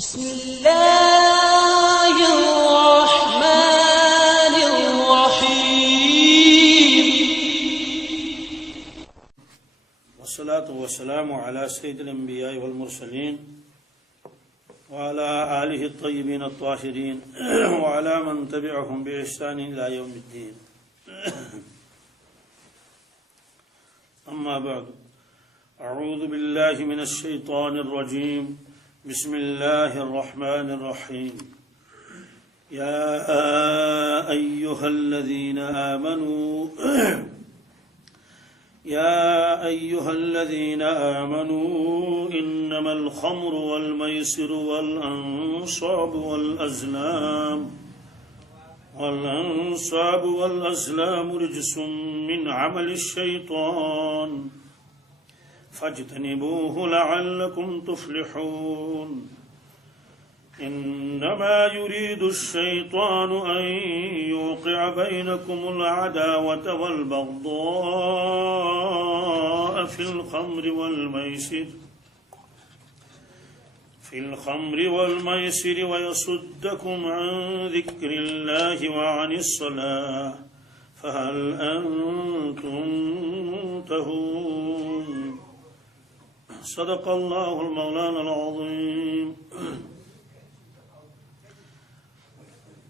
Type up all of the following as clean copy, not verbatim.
بسم الله الرحمن الرحيم والصلاة والسلام على سيد الأنبياء والمرسلين وعلى آله الطيبين الطاهرين وعلى من تبعهم بإحسان إلى يوم الدين. أما بعد، أعوذ بالله من الشيطان الرجيم. بسم الله الرحمن الرحيم. يا أيها الذين آمنوا إنما الخمر والميسر والأنصاب والأزلام رجس من عمل الشيطان فاجتنبوه لعلكم تفلحون. إنما يريد الشيطان أن يوقع بينكم العداوة والبغضاء في الخمر والميسر ويصدكم عن ذكر الله وعن الصلاة فهل أنتم منتهون. صدق الله المولانا العظيم.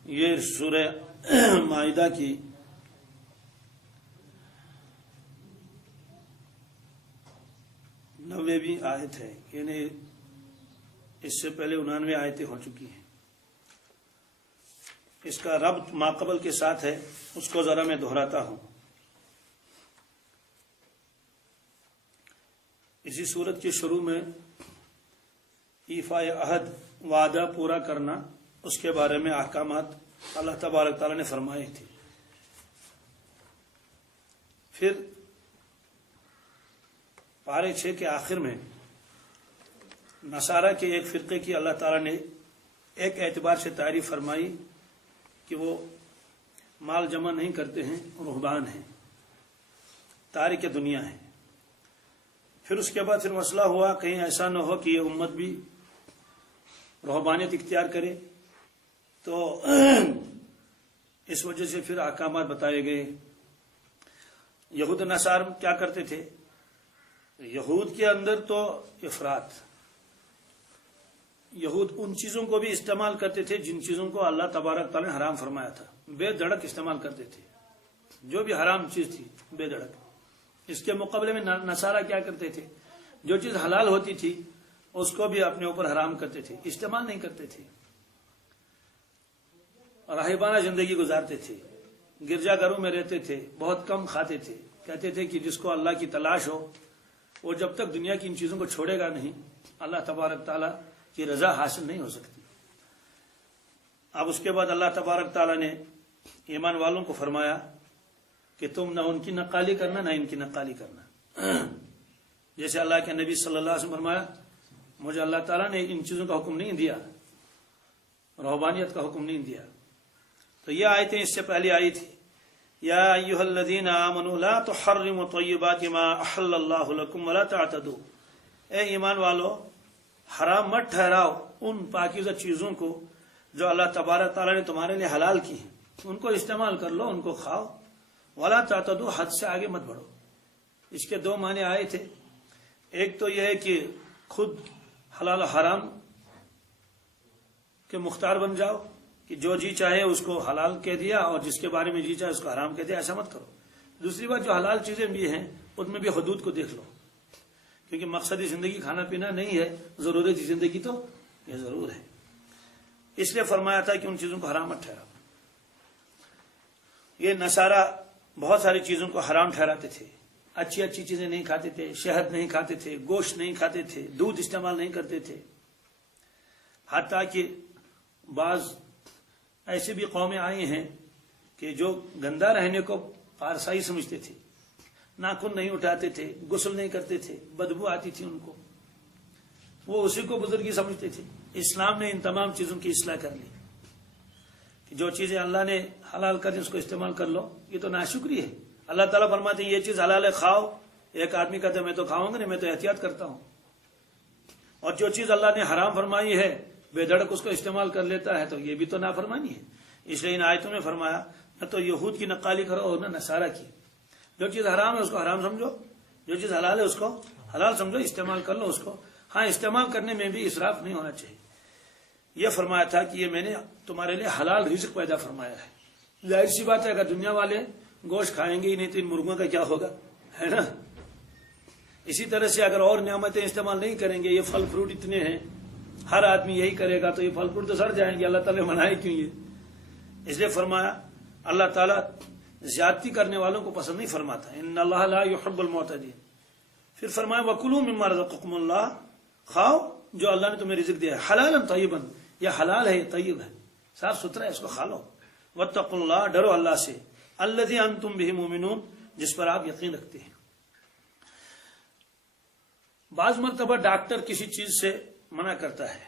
یہ سورہ مائدہ کی نویں آیت ہے، یعنی اس سے پہلے 99 آیتیں ہو چکی ہیں. اس کا ربط ماقبل کے ساتھ ہے، اس کو ذرا میں دہراتا ہوں. اسی صورت کے شروع میں ایفاء عہد، وعدہ پورا کرنا، اس کے بارے میں احکامات اللہ تبارک تعالیٰ نے فرمائے تھے. پھر پارے 6 کے آخر میں نصارہ کے ایک فرقے کی اللہ تعالیٰ نے ایک اعتبار سے تعریف فرمائی کہ وہ مال جمع نہیں کرتے ہیں، رہبان ہیں، تارک دنیا ہیں. پھر اس کے بعد پھر مسئلہ ہوا کہیں ایسا نہ ہو کہ یہ امت بھی رہبانیت اختیار کرے، تو اس وجہ سے پھر احکامات بتائے گئے. یہود نصارہ کیا کرتے تھے؟ یہود کے اندر تو افراط، یہود ان چیزوں کو بھی استعمال کرتے تھے جن چیزوں کو اللہ تبارک تعالیٰ نے حرام فرمایا تھا، بے دھڑک استعمال کرتے تھے. جو بھی حرام چیز تھی بے دھڑک. اس کے مقابلے میں نصارہ کیا کرتے تھے؟ جو چیز حلال ہوتی تھی اس کو بھی اپنے اوپر حرام کرتے تھے، استعمال نہیں کرتے تھے. راہبانہ زندگی گزارتے تھے، گرجا گھروں میں رہتے تھے، بہت کم کھاتے تھے. کہتے تھے کہ جس کو اللہ کی تلاش ہو وہ جب تک دنیا کی ان چیزوں کو چھوڑے گا نہیں، اللہ تبارک تعالیٰ کی رضا حاصل نہیں ہو سکتی. اب اس کے بعد اللہ تبارک تعالیٰ نے ایمان والوں کو فرمایا کہ تم نہ ان کی نقالی کرنا نہ ان کی نقالی کرنا. جیسے اللہ کے نبی صلی اللہ علیہ وسلم فرمایا مجھے اللہ تعالیٰ نے ان چیزوں کا حکم نہیں دیا، رہبانیت کا حکم نہیں دیا. تو یہ آیتیں اس سے پہلے آئی تھی. یا ایھا الذین آمنوا لا تحرموا طیبات ما احل اللہ لکم ولا تعتدوا. اے ایمان والو، حرام مت ٹھہراؤ ان پاکیزہ چیزوں کو جو اللہ تبارک تعالیٰ نے تمہارے لیے حلال کی ہیں، ان کو استعمال کر لو، ان کو کھاؤ. ولا تعتدوا، حد سے آگے مت بڑھو. اس کے 2 معنی آئے تھے. ایک تو یہ ہے کہ خود حلال و حرام کے مختار بن جاؤ کہ جو جی چاہے اس کو حلال کہہ دیا اور جس کے بارے میں جی چاہے اس کو حرام کہہ دیا، ایسا مت کرو. دوسری بات، جو حلال چیزیں بھی ہیں ان میں بھی حدود کو دیکھ لو، کیونکہ مقصدی زندگی کھانا پینا نہیں ہے، ضرورتی زندگی تو یہ ضرور ہے. اس لیے فرمایا تھا کہ ان چیزوں کو حرام مت ٹھہراؤ. یہ نصارہ بہت ساری چیزوں کو حرام ٹھہراتے تھے. اچھی اچھی چیزیں نہیں کھاتے تھے، شہد نہیں کھاتے تھے، گوشت نہیں کھاتے تھے، دودھ استعمال نہیں کرتے تھے. حتیٰ کہ بعض ایسی بھی قومیں آئی ہیں کہ جو گندا رہنے کو پارسائی سمجھتے تھے، ناخن نہیں اٹھاتے تھے، غسل نہیں کرتے تھے، بدبو آتی تھی ان کو، وہ اسی کو بزرگی سمجھتے تھے. اسلام نے ان تمام چیزوں کی اصلاح کر لی. جو چیزیں اللہ نے حلال کر دی اس کو استعمال کر لو، یہ تو ناشکری ہے. اللہ تعالیٰ فرماتے ہیں یہ چیز حلال ہے کھاؤ، ایک آدمی کہتا ہے میں تو کھاؤں گا نہیں، میں تو احتیاط کرتا ہوں. اور جو چیز اللہ نے حرام فرمائی ہے بے دھڑک اس کو استعمال کر لیتا ہے تو یہ بھی تو نافرمانی ہے. اس لیے ان آیتوں میں فرمایا نہ تو یہود کی نقالی کرو اور نہ نصارہ کی. جو چیز حرام ہے اس کو حرام سمجھو، جو چیز حلال ہے اس کو حلال سمجھو، استعمال کر لو اس کو. ہاں استعمال کرنے میں بھی اسراف نہیں ہونا چاہیے. یہ فرمایا تھا کہ یہ میں نے تمہارے لیے حلال رزق پیدا فرمایا ہے. ظاہر سی بات ہے اگر دنیا والے گوشت کھائیں گے ہی نہیں تو ان مرغوں کا کیا ہوگا، ہے نا. اسی طرح سے اگر اور نعمتیں استعمال نہیں کریں گے، یہ پھل فروٹ اتنے ہیں، ہر آدمی یہی کرے گا تو یہ پھل فروٹ تو سڑ جائیں گے. اللہ تعالیٰ منائے کیوں یہ؟ اس لیے فرمایا اللہ تعالیٰ زیادتی کرنے والوں کو پسند نہیں فرماتا. ان اللہ لا يحب المعتدین. پھر فرمایا وَكُلُوا مِمَّا رَزَقَكُمُ اللَّهُ، کھاؤ جو اللہ نے تمہیں رزق دیا ہے، حلالا طیبا، یہ حلال ہے، یہ طیب ہے، صاف ستھرا ہے، اس کو کھا لو. وَاتَّقُوا اللَّهَ، ڈرو اللہ سے، الَّذِي أَنْتُمْ بِهِ مُؤْمِنُونَ، جس پر آپ یقین رکھتے ہیں. بعض مرتبہ ڈاکٹر کسی چیز سے منع کرتا ہے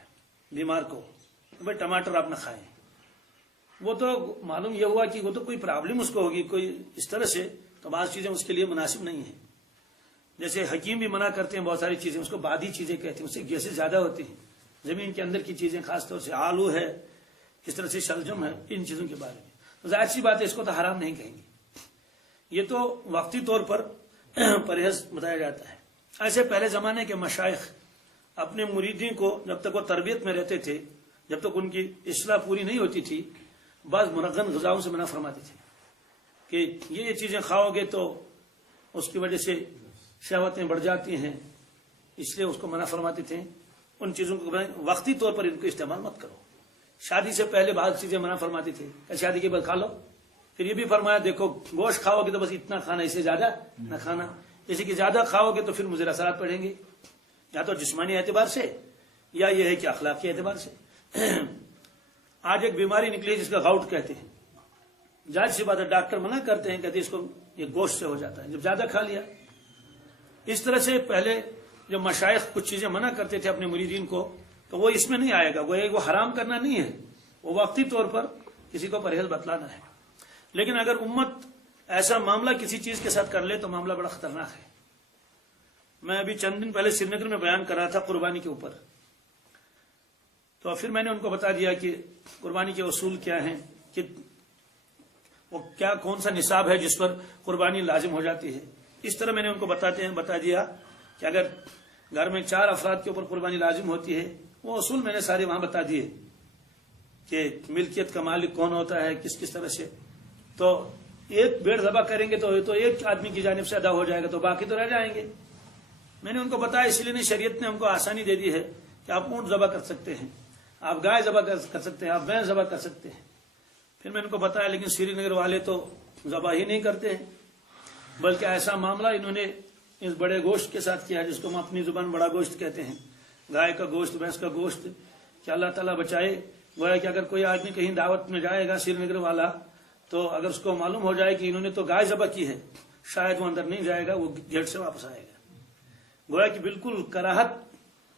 بیمار کو، بھائی ٹماٹر آپ نہ کھائیں. وہ تو معلوم یہ ہوا کہ وہ تو کوئی پرابلم اس کو ہوگی کوئی اس طرح سے، تو بعض چیزیں اس کے لیے مناسب نہیں ہیں. جیسے حکیم بھی منع کرتے ہیں بہت ساری چیزیں، اس کو بادی چیزیں کہتے ہیں، اس سے گیسیں زیادہ ہوتی ہیں. زمین کے اندر کی چیزیں، خاص طور سے آلو ہے، کس طرح سے شلجم ہے، ان چیزوں کے بارے میں ظاہر سی بات ہے اس کو تو حرام نہیں کہیں گے. یہ تو وقتی طور پر پرہیز بتایا جاتا ہے. ایسے پہلے زمانے کے مشائخ اپنے مریدین کو جب تک وہ تربیت میں رہتے تھے، جب تک ان کی اصلاح پوری نہیں ہوتی تھی، بعض منغن غذاؤں سے منع فرماتے تھے کہ یہ چیزیں کھاؤ گے تو اس کی وجہ سے شہوتیں بڑھ جاتی ہیں، اس لیے اس کو منع فرماتے تھے. ان چیزوں کو وقتی طور پر ان کو استعمال مت کرو. شادی سے پہلے بعض چیزیں منع فرماتے تھے کہ شادی کے بعد کھا لو. پھر یہ بھی فرمایا دیکھو گوشت کھاؤ گے تو بس اتنا کھانا، اس سے زیادہ نہ کھانا. اسی کی زیادہ کھاؤ گے تو پھر مضر اثرات پڑیں گے، یا تو جسمانی اعتبار سے یا یہ ہے کہ اخلاقی اعتبار سے. آج ایک بیماری نکلی جس کا غاؤٹ کہتے ہیں. ظاہر سی بات ہے ڈاکٹر منع کرتے ہیں، کہتے ہیں اس کو یہ گوشت سے ہو جاتا ہے جب زیادہ کھا لیا. اس طرح سے پہلے جب مشائخ کچھ چیزیں منع کرتے تھے اپنے مریدین کو تو وہ اس میں نہیں آئے گا. وہ حرام کرنا نہیں ہے، وہ وقتی طور پر کسی کو پرہیز بتلانا ہے. لیکن اگر امت ایسا معاملہ کسی چیز کے ساتھ کر لے تو معاملہ بڑا خطرناک ہے. میں ابھی چند دن پہلے سری نگر میں بیان کر رہا تھا قربانی کے اوپر، تو پھر میں نے ان کو بتا دیا کہ قربانی کے اصول کیا ہیں، کہ وہ کیا کون سا نصاب ہے جس پر قربانی لازم ہو جاتی ہے. اس طرح میں نے ان کو بتا دیا کہ اگر گھر میں 4 افراد کے اوپر قربانی لازم ہوتی ہے، وہ اصول میں نے سارے وہاں بتا دیے کہ ملکیت کا مالک کون ہوتا ہے، کس کس طرح سے. تو ایک بھیڑ ذبح کریں گے تو ایک آدمی کی جانب سے ادا ہو جائے گا، تو باقی تو رہ جائیں گے. میں نے ان کو بتایا اس لیے نہیں، شریعت نے ہم کو آسانی دے دی ہے کہ آپ اونٹ ذبح کر سکتے ہیں، آپ گائے ذبح کر سکتے ہیں، آپ بھینس ذبح کر سکتے ہیں. پھر میں ان کو بتایا لیکن سری نگر والے تو ذبح ہی نہیں کرتے ہیں، بلکہ ایسا معاملہ انہوں نے اس بڑے گوشت کے ساتھ کیا جس کو ہم اپنی زبان بڑا گوشت کہتے ہیں، گائے کا گوشت، بھینس کا گوشت. کہ اللہ تعالیٰ بچائے، گویا کہ اگر کوئی آدمی کہیں دعوت میں جائے گا سری نگر والا، تو اگر اس کو معلوم ہو جائے کہ انہوں نے تو گائے ذبح کی ہے، شاید وہ اندر نہیں جائے گا، وہ گیٹ سے واپس آئے گا. گویا کہ بالکل کراہت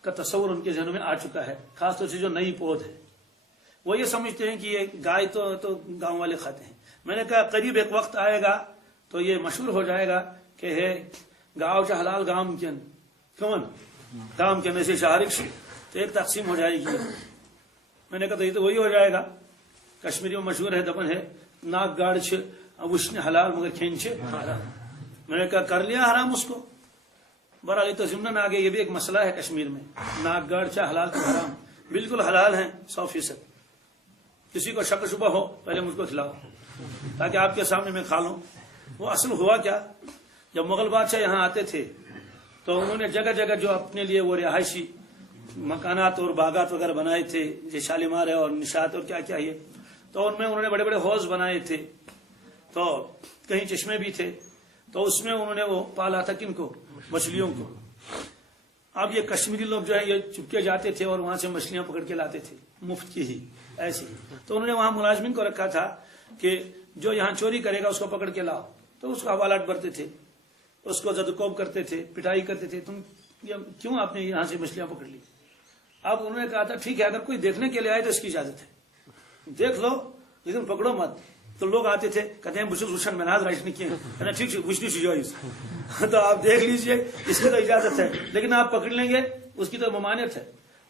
کا تصور ان کے ذہنوں میں آ چکا ہے. خاص طور سے جو نئی پود ہے وہ یہ سمجھتے ہیں کہ یہ گائے تو گاؤں والے کھاتے ہیں. میں نے کہا قریب ایک وقت آئے گا تو یہ مشہور ہو جائے گا کہ ہے گاؤں چا حلال گام کن کون گام کن ایسے شہرک سے، تو ایک تقسیم ہو جائے گی. میں نے کہا تو یہ تو وہی ہو جائے گا. کشمیری میں مشہور ہے، دپن ہے ناک گاڑ چھ وشن حلال مگر کھین چھ حرام. میں نے کہا کر لیا حرام اس کو. برحال تو ضمن آگے یہ بھی ایک مسئلہ ہے کشمیر میں، ناک گاڑ چاہ حلال تو حرام بالکل حلال ہیں 100%. کسی کو شک شبہ ہو پہلے مجھ کو کھلاؤ تاکہ آپ کے سامنے میں کھا لوں. وہ اصل ہوا کیا، جب مغل بادشاہ یہاں آتے تھے تو انہوں نے جگہ جگہ جو اپنے لیے وہ رہائشی مکانات اور باغات وغیرہ بنائے تھے، یہ شالیمار ہے اور نشاط اور کیا کیا یہ، تو ان میں انہوں نے بڑے بڑے حوض بنائے تھے، تو کہیں چشمے بھی تھے. تو اس میں انہوں نے وہ پالا تھا کن کو، مچھلیوں کو. اب یہ کشمیری لوگ جو ہے یہ چپکے جاتے تھے اور وہاں سے مچھلیاں پکڑ کے لاتے تھے مفت کی ہی ایسی. تو انہوں نے وہاں ملازمین کو رکھا تھا کہ جو یہاں چوری کرے گا اس کو پکڑ کے لاؤ. تو اس کو حوالات بھرتے تھے، اس کو زدوکوب کرتے تھے، پٹائی کرتے تھے، تم کیوں آپ نے یہاں سے مچھلیاں پکڑ لی. اب انہوں نے کہا تھا ٹھیک ہے اگر کوئی دیکھنے کے لیے آئے تو اس کی اجازت ہے، دیکھ لو لیکن پکڑو مت. تو لوگ آتے تھے کہتے ہیں بشن میں ناز راشن کیے، ٹھیک ہے وشنی سجوائز تو آپ دیکھ لیجئے اس کی تو اجازت ہے، لیکن آپ پکڑ لیں گے اس کی تو ممانعت ہے.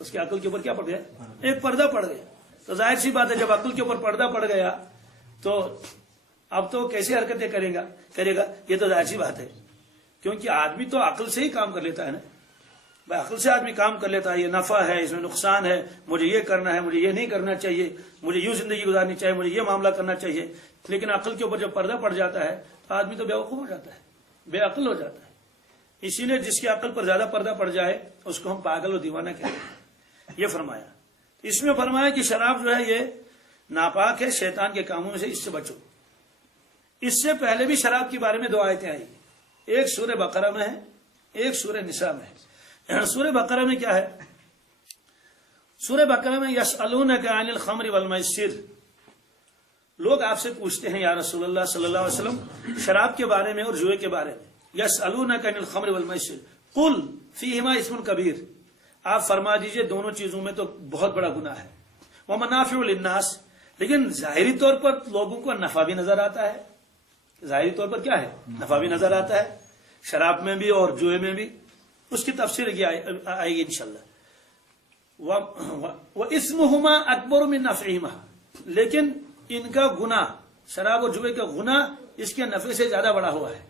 اس کی عقل کے اوپر کیا پڑ گیا؟ ایک پردہ پڑ گیا. تو ظاہر سی بات ہے جب عقل کے اوپر پردہ پڑ گیا تو اب تو کیسی حرکتیں کرے گا؟ یہ تو ظاہر سی بات ہے، کیونکہ آدمی تو عقل سے ہی کام کر لیتا ہے نا. بھائی عقل سے آدمی کام کر لیتا ہے، یہ نفع ہے، اس میں نقصان ہے، مجھے یہ کرنا ہے، مجھے یہ نہیں کرنا چاہیے، مجھے یوں زندگی گزارنی چاہیے، مجھے یہ معاملہ کرنا چاہیے. لیکن عقل کے اوپر جب پردہ پڑ جاتا ہے تو آدمی تو بیوقوف ہو جاتا ہے، بے عقل ہو جاتا ہے. اسی لیے جس کی عقل پر زیادہ پردہ پڑ جائے اس کو ہم پاگل و دیوانہ کہتے ہیں. یہ فرمایا. اس میں فرمایا کہ شراب جو ہے یہ ناپاک ہے، شیطان کے کاموں میں سے، اس سے بچو. اس سے پہلے بھی شراب کے بارے میں 2 آیتیں آئی، ایک سورہ بقرہ میں ہے، ایک سورہ نساء میں ہے. سورہ بقرہ میں کیا ہے؟ سورہ بقرہ میں یسألونک عن الخمر والمیسر، لوگ آپ سے پوچھتے ہیں یا رسول اللہ صلی اللہ علیہ وسلم شراب کے بارے میں اور جوئے کے بارے میں. یسألونک عن الخمر والمیسر قل فیہما اسم کبیر، آپ فرما دیجئے دونوں چیزوں میں تو بہت بڑا گناہ ہے. ومنافع للناس، لیکن ظاہری طور پر لوگوں کو نفع بھی نظر آتا ہے. ظاہری طور پر کیا ہے؟ نفع بھی نظر آتا ہے، شراب میں بھی اور جوئے میں بھی. اس کی تفسیر آئے گی انشاءاللہ. واسمہما اکبر من نفعہما، لیکن ان کا گناہ، شراب اور جوئے کا گناہ اس کے نفع سے زیادہ بڑا ہوا ہے.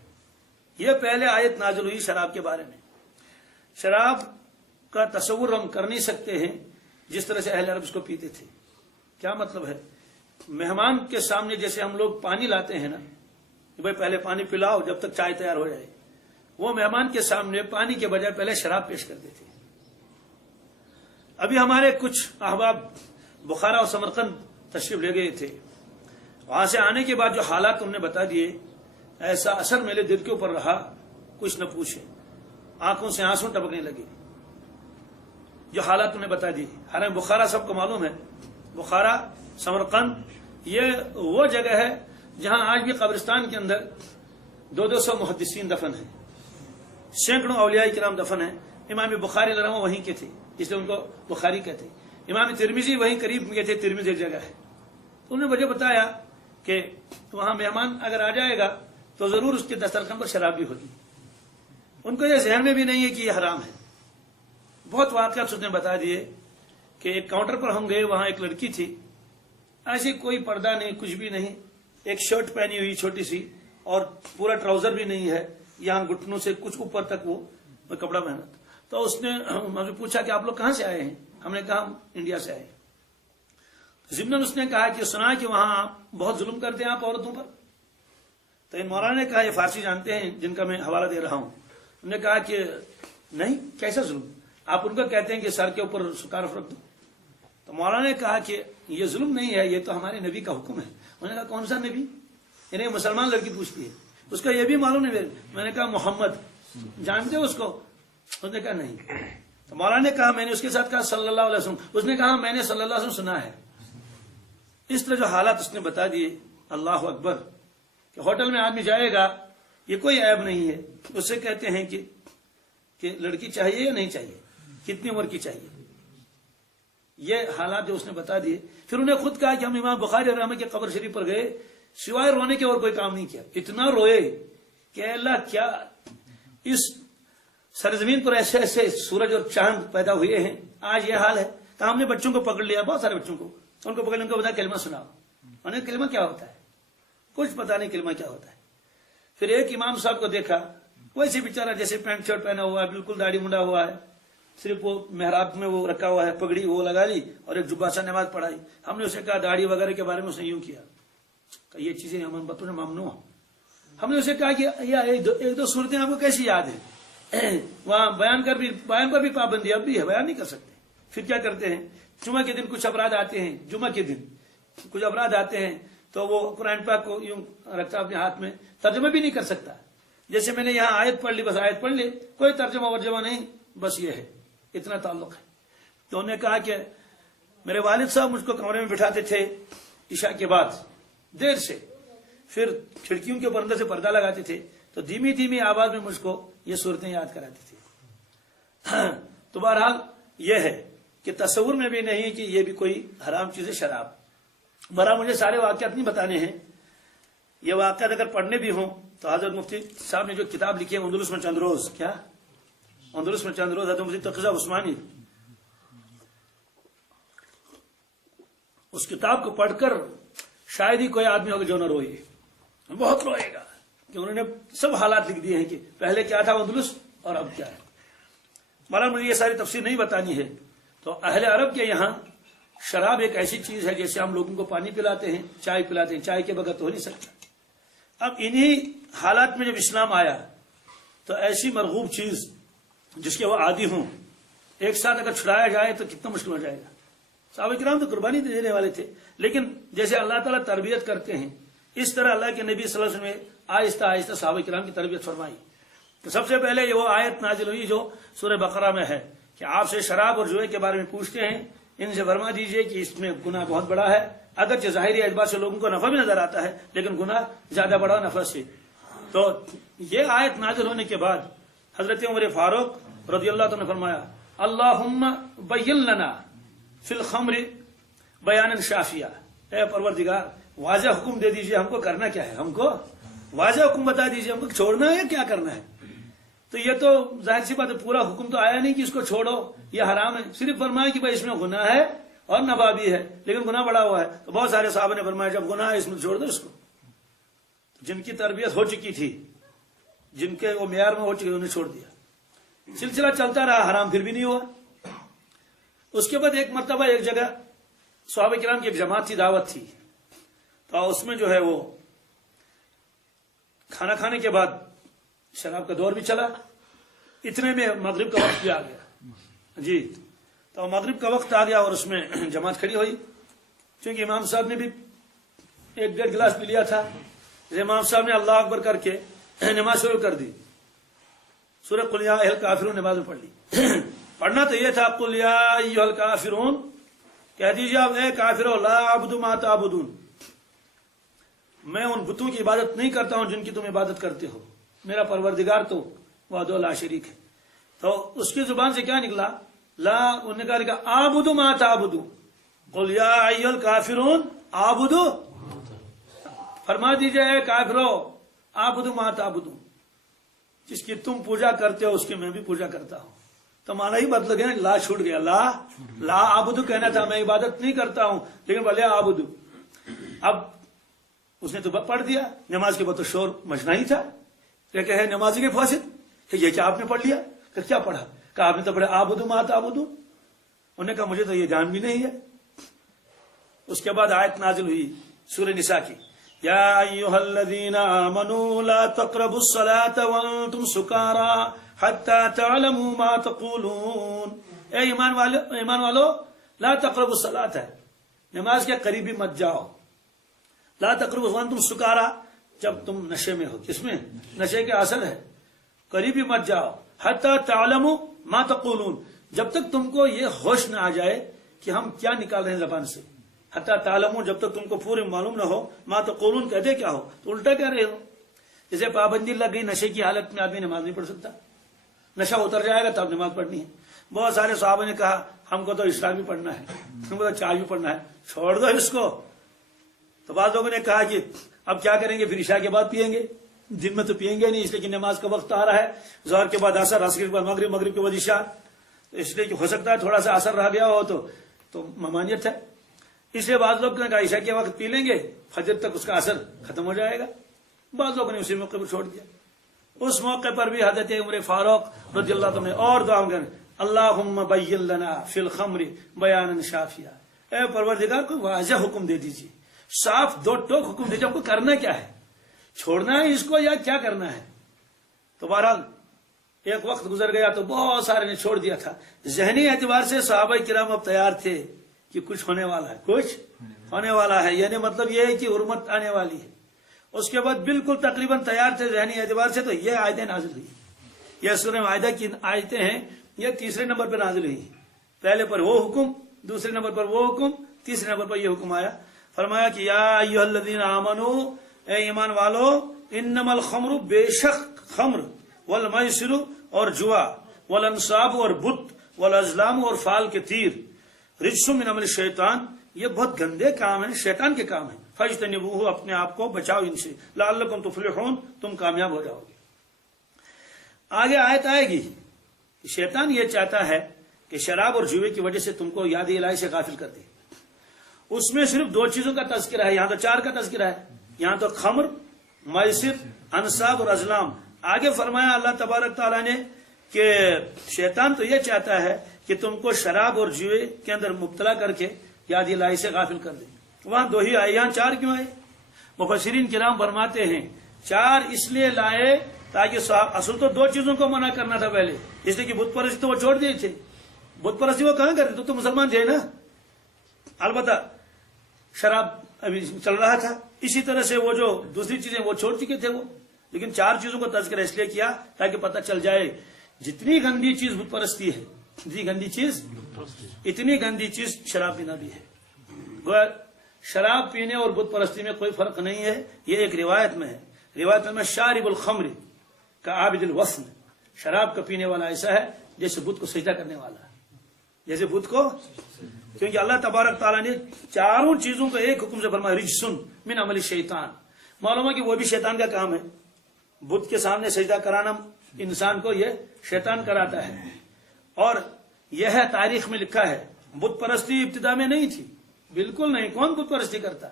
یہ پہلے آیت نازل ہوئی شراب کے بارے میں. شراب کا تصور ہم کر نہیں سکتے ہیں جس طرح سے اہل عرب اس کو پیتے تھے. کیا مطلب ہے؟ مہمان کے سامنے جیسے ہم لوگ پانی لاتے ہیں نا، بھائی پہلے پانی پلاؤ جب تک چائے تیار ہو جائے، وہ مہمان کے سامنے پانی کے بجائے پہلے شراب پیش کرتے تھے. ابھی ہمارے کچھ احباب بخارا اور سمرقند تشریف لے گئے تھے. وہاں سے آنے کے بعد جو حالات تم نے بتا دیے، ایسا اثر میرے دل کے اوپر رہا کچھ نہ پوچھے. آنکھوں سے آنسو ٹپکنے لگے جو حالات تم نے بتا دی. حالانکہ بخارا سب کو معلوم ہے، بخارا سمرقند یہ وہ جگہ ہے جہاں آج بھی قبرستان کے اندر 200 محدثین دفن ہیں، سینکڑوں اولیاء کرام دفن ہیں. امام بخاری رحمہ اللہ وہیں کے تھے، اس لیے ان کو بخاری کہتے. امام ترمذی وہیں قریب کے تھے، ترمذی ایک جگہ ہے. انہوں نے مجھے بتایا کہ وہاں مہمان اگر آ جائے گا تو ضرور اس کے دسترخوان پر شراب بھی ہوگی. ان کو یہ ذہن میں بھی نہیں ہے کہ یہ حرام ہے. بہت واقعات اس نے بتا دیے کہ ایک کاؤنٹر پر ہم گئے، وہاں ایک لڑکی تھی، ایسی کوئی پردہ نہیں، کچھ بھی نہیں، ایک شرٹ پہنی ہوئی چھوٹی سی اور پورا ٹراؤزر بھی نہیں ہے، یہاں گھٹنوں سے کچھ اوپر تک وہ کپڑا پہنا. تو اس نے ہم سے پوچھا کہ آپ لوگ کہاں سے آئے ہیں؟ ہم نے کہا ہم انڈیا سے آئے. ضمن اس نے کہا کہ سنا کہ وہاں بہت ظلم کرتے ہیں آپ عورتوں پر. تو ان مولانا نے کہا، یہ فارسی جانتے ہیں جن کا میں حوالہ دے رہا ہوں، انہوں نے کہا کہ نہیں، کیسا ظلم؟ آپ ان کو کہتے ہیں کہ سر کے اوپر سکارف رکھ دو. تو مولانا نے کہا کہ یہ ظلم نہیں ہے، یہ تو ہمارے نبی کا حکم ہے. انہوں نے کہا کون سا نبی؟ یعنی مسلمان لڑکی پوچھتی ہے، اس کا یہ بھی معلوم ہے. میں نے کہا محمد جانتے ہو اس کو؟ اس نے کہا نہیں. تو مولانا نے کہا، میں نے اس کے ساتھ کہا صلی اللہ علیہ وسلم. اس نے کہا میں نے صلی اللہ علیہ وسلم سنا ہے. اس طرح جو حالات اس نے بتا دیے، اللہ اکبر. کہ ہوٹل میں آدمی جائے گا، یہ کوئی عیب نہیں ہے، اس سے کہتے ہیں کہ لڑکی چاہیے یا نہیں چاہیے، کتنی عمر کی چاہیے. یہ حالات جو اس نے بتا دیے. پھر انہیں خود کہا کہ ہم امام بخاری رحمہ کے قبر شریف پر گئے، سوائے رونے کے اور کوئی کام نہیں کیا. اتنا روئے کہ اللہ کیا اس سرزمین پر ایسے ایسے سورج اور چاند پیدا ہوئے ہیں، آج یہ حال ہے. تو ہم نے بچوں کو پکڑ لیا، بہت سارے بچوں کو، ان کو پکڑ ان کو بتا کلمہ سناؤ. انہیں کلمہ کیا ہوتا ہے کچھ پتا نہیں، کلمہ کیا ہوتا ہے. پھر ایک امام صاحب کو دیکھا، ویسے بیچارہ جیسے پینٹ شرٹ پہنا ہوا ہے، بالکل داڑھی منڈا ہوا ہے، صرف وہ محراب میں وہ رکھا ہوا ہے، پگڑی وہ لگا لی اور ایک جبہ سا نماز پڑھائی. ہم نے اسے کہا داڑھی وغیرہ کے بارے میں اس نے یوں کیا کہ یہ چیزیں ہم بتوں نے ممنوع. ہم نے اسے کہا کہ ایک دو صورتیں آپ کو کیسی یاد ہیں؟ وہاں بیان پر بھی پابندی اب بھی ہے، بیان نہیں کر سکتے. پھر کیا کرتے ہیں؟ جمعہ کے دن کچھ افراد آتے ہیں، جمعہ کے دن کچھ افراد آتے ہیں تو وہ قرآن پاک کو یوں رکھتا اپنے ہاتھ میں، ترجمہ بھی نہیں کر سکتا. جیسے میں نے یہاں آیت پڑھ لی، بس آیت پڑھ لی، کوئی ترجمہ ورجمہ نہیں، بس یہ ہے، اتنا تعلق ہے. تو انہوں نے کہا کہ میرے والد صاحب مجھ کو کمرے میں بٹھاتے تھے عشاء کے بعد دیر سے، پھر کھڑکیوں کے پردے سے پردہ لگاتے تھے تو دھیمی دھیمی آواز میں مجھ کو یہ صورتیں یاد کراتے تھے. تو بہرحال یہ ہے کہ تصور میں بھی نہیں کہ یہ بھی کوئی حرام چیز ہے شراب. برا مجھے سارے واقعات نہیں بتانے ہیں، یہ واقعات اگر پڑھنے بھی ہوں تو حضرت مفتی صاحب نے جو کتاب لکھی ہے اندلس میں چند روز، کیا اندلس میں چند روز، حضرت مفتی تقیہ عثمانی اس کتاب کو پڑھ کر شاید ہی کوئی آدمی ہوگا جو نہ روئے، بہت روئے گا، کہ انہوں نے سب حالات لکھ دیے ہیں کہ پہلے کیا تھا اندلس اور اب کیا ہے۔ مولانا مجھے یہ ساری تفصیل نہیں بتانی ہے۔ تو اہل عرب کے یہاں شراب ایک ایسی چیز ہے جیسے ہم لوگوں کو پانی پلاتے ہیں، چائے پلاتے ہیں، چائے کے بغیر تو ہو نہیں سکتا۔ اب انہی حالات میں جب اسلام آیا تو ایسی مرغوب چیز جس کے وہ عادی ہوں ایک ساتھ اگر چھڑایا جائے تو کتنا مشکل ہو جائے گا۔ صحابہ کرام تو قربانی دینے والے تھے، لیکن جیسے اللہ تعالیٰ تربیت کرتے ہیں اس طرح اللہ کے نبی صلی اللہ علیہ وسلم نے آہستہ آہستہ صحابہ کرام کی تربیت فرمائی۔ تو سب سے پہلے یہ وہ آیت نازل ہوئی جو سورہ بقرہ میں ہے کہ آپ سے شراب اور جوئے کے بارے میں پوچھتے ہیں، ان سے فرما دیجئے کہ اس میں گناہ بہت بڑا ہے، اگرچہ ظاہری اعتبار سے لوگوں کو نفع بھی نظر آتا ہے لیکن گناہ زیادہ بڑا نفع سے۔ تو یہ آیت نازل ہونے کے بعد حضرت عمر فاروق رضی اللہ عنہ نے فرمایا اللہم بین لنا فی الخمر بیانا شافیہ، اے پروردگار واضح حکم دے دیجئے ہم کو کرنا کیا ہے، ہم کو واضح حکم بتا دیجئے ہم کو چھوڑنا ہے یا کیا کرنا ہے۔ تو یہ تو ظاہر سی بات ہے، پورا حکم تو آیا نہیں کہ اس کو چھوڑو یہ حرام ہے، صرف فرمایا کہ بھائی اس میں گناہ ہے اور نفع بھی ہے لیکن گناہ بڑا ہوا ہے۔ تو بہت سارے صحابہ نے فرمایا جب گناہ ہے اس میں چھوڑ دو اس کو۔ جن کی تربیت ہو چکی تھی، جن کے وہ معیار میں ہو چکی انہوں نے چھوڑ دیا، سلسلہ چلتا رہا، حرام پھر بھی نہیں ہوا۔ اس کے بعد ایک مرتبہ ایک جگہ صحابہ کرام کی ایک جماعت تھی، دعوت تھی، تو اس میں جو ہے وہ کھانا کھانے کے بعد شراب کا دور بھی چلا، اتنے میں مغرب کا وقت بھی آ گیا جی۔ تو مغرب کا وقت آ گیا اور اس میں جماعت کھڑی ہوئی، چونکہ امام صاحب نے بھی 1-1.5 گلاس پی لیا تھا۔ امام صاحب نے اللہ اکبر کر کے نماز شروع کر دی، سورہ قل یا ایھا الکافرون نماز میں پڑھ لی۔ پڑھنا تو یہ تھا قل یا ایھا الکافرون، کہہ دیجیے آپ اے کافرو لا اعبد ما تعبدون، میں ان بتوں کی عبادت نہیں کرتا ہوں جن کی تم عبادت کرتے ہو، میرا پروردگار تو وحدہ لا شریک ہے۔ تو اس کی زبان سے کیا نکلا؟ لا، انہوں نے کہا اعبد ما تعبدون، قل یا ایھا الکافرون اعبد، فرما دیجئے اے کافرو اعبد ما تعبدون، جس کی تم پوجا کرتے ہو اس کی میں بھی پوجا کرتا ہوں۔ تو مانا ہی بدل گیا، لا چھوٹ گیا، لا عبد کہنا تھا، میں عبادت نہیں کرتا ہوں لیکن بولے عبد۔ اب اس نے تو پڑھ دیا، نماز کے بعد تو شور مچنا ہی تھا کہ ہے نماز کے فاسد، کہ یہ کیا آپ نے پڑھ لیا، کہ کیا پڑھا، کہ آپ نے تو پڑھا عبد ما تعبد، انہوں نے کہا مجھے تو یہ جان بھی نہیں ہے۔ اس کے بعد آیت نازل ہوئی سورہ نساء کی، یا ایھا الذین آمنوا لا تقربوا الصلاة وانتم سکارى حتی تعلموا ما تقولون، اے ایمان والو لا تقربوا الصلاة ہے، نماز کے قریبی مت جاؤ، لا تقربوا وانتم سکارى جب تم نشے میں ہو، کس میں؟ نشے کے اثر ہے، قریبی مت جاؤ، حتی تعلموا ما تقولون جب تک تم کو یہ ہوش نہ آ جائے کہ ہم کیا نکال رہے ہیں زبان سے، حتی تعلموا جب تک تم کو پورے معلوم نہ ہو، ما تقولون کہتے کیا ہو، تو الٹا کہہ رہے ہو۔ جیسے پابندی لگ گئی نشے کی حالت میں آدمی نماز نہیں پڑھ سکتا، نشہ اتر جائے گا تب نماز پڑھنی ہے۔ بہت سارے صحابہ نے کہا ہم کو تو اسلام بھی پڑھنا ہے، ہم کو تو چائے بھی پڑھنا ہے، چھوڑ دو اس کو۔ تو بعض لوگوں نے کہا کہ اب کیا کریں گے، پھر عشاء کے بعد پیئیں گے، دن میں تو پیئیں گے نہیں، اس لیے کہ نماز کا وقت آ رہا ہے، ظہر کے بعد عصر، عصر کے بعد مغرب، مغرب کے بعد عشاء، تو اس لیے کہ ہو سکتا ہے تھوڑا سا اثر رہ گیا ہو تو ممانعت ہے، اس لیے بعض لوگ نے کہا عشاء کے وقت پی لیں گے، فجر تک اس کا اثر ختم ہو جائے گا۔ بعض لوگوں نے اسی موقع پر چھوڑ دیا۔ اس موقع پر بھی حضرت عمر فاروق رضی اللہ عنہ اور دعا کریں اللہم بین لنا فی الخمر بیانا شافیہ، اے پروردگار کو واضح حکم دے دیجیے، صاف دو ٹوک حکم دیجیے، ہم کو کرنا کیا ہے، چھوڑنا ہے اس کو یا کیا کرنا ہے۔ تو بہرحال ایک وقت گزر گیا تو بہت سارے نے چھوڑ دیا تھا۔ ذہنی اعتبار سے صحابہ کرام اب تیار تھے کہ کچھ ہونے والا ہے، کچھ ہونے والا ہے، یعنی مطلب یہ ہے کہ حرمت آنے والی ہے۔ اس کے بعد بالکل تقریباً تیار تھے ذہنی اعتبار سے، تو یہ آیتیں نازل ہوئی۔ یہ سورہ مائدہ کی آیتیں ہیں، یہ تیسرے نمبر پہ نازل ہوئی، پہلے پر وہ حکم، دوسرے نمبر پر وہ حکم، تیسرے نمبر پر یہ حکم آیا، فرمایا کہ یا ایھا الذین آمنوا، اے ایمان والو، انما الخمر، بے شک خمر، والمیسر اور جوا، والانصاب اور بت، والازلام اور فال کے تیر، رجس من عمل الشیطان، یہ بہت گندے کام ہیں، شیطان کے کام ہیں، فاجتنبوہ، اپنے آپ کو بچاؤ ان سے، لعلکم تفلحون، تم کامیاب ہو جاؤ گے۔ آگے آیت آئے گی کہ شیطان یہ چاہتا ہے کہ شراب اور جوئے کی وجہ سے تم کو یاد الہی سے غافل کر دے، اس میں صرف 2 چیزوں کا تذکرہ ہے، یہاں تو 4 کا تذکرہ ہے. یہاں تو خمر، میسر، انصاب اور ازلام. آگے فرمایا اللہ تبارک تعالیٰ نے کہ شیطان تو یہ چاہتا ہے کہ تم کو شراب اور جوئے کے اندر مبتلا کر کے یاد الہی سے غافل کر دے. وہاں 2 ہی آئے، یہاں 4 کیوں آئے؟ مفسرین کرام فرماتے ہیں 4 اس لیے لائے تاکہ اصل تو 2 چیزوں کو منع کرنا تھا پہلے، اس لیے کہ بت پرستی تو وہ چھوڑ دیے تھے. بت پرستی وہ کہاں کرتے تو مسلمان تھے نا. البتہ شراب ابھی چل رہا تھا، اسی طرح سے وہ جو دوسری چیزیں وہ چھوڑ چکے تھے وہ. لیکن 4 چیزوں کو تذکرہ اس لیے کیا تاکہ پتہ چل جائے جتنی گندی چیز بت پرستی ہے، جتنی گندی چیز اتنی گندی چیز شراب پینا بھی ہے. شراب پینے اور بت پرستی میں کوئی فرق نہیں ہے. یہ ایک روایت میں ہے، روایت میں شارب الخمر کا عابد الوثن، شراب کا پینے والا ایسا ہے جیسے بت کو سجدہ کرنے والا ہے، جیسے بت کو. کیونکہ اللہ تبارک تعالیٰ نے 4 چیزوں کو ایک حکم سے فرمایا رجسن من عمل الشیطان. معلوم ہے کہ وہ بھی شیطان کا کام ہے. بت کے سامنے سجدہ کرانا انسان کو یہ شیطان کراتا ہے. اور یہ ہے تاریخ میں لکھا ہے بت پرستی ابتدا میں نہیں تھی، بالکل نہیں. کون بت پرستی کرتا؟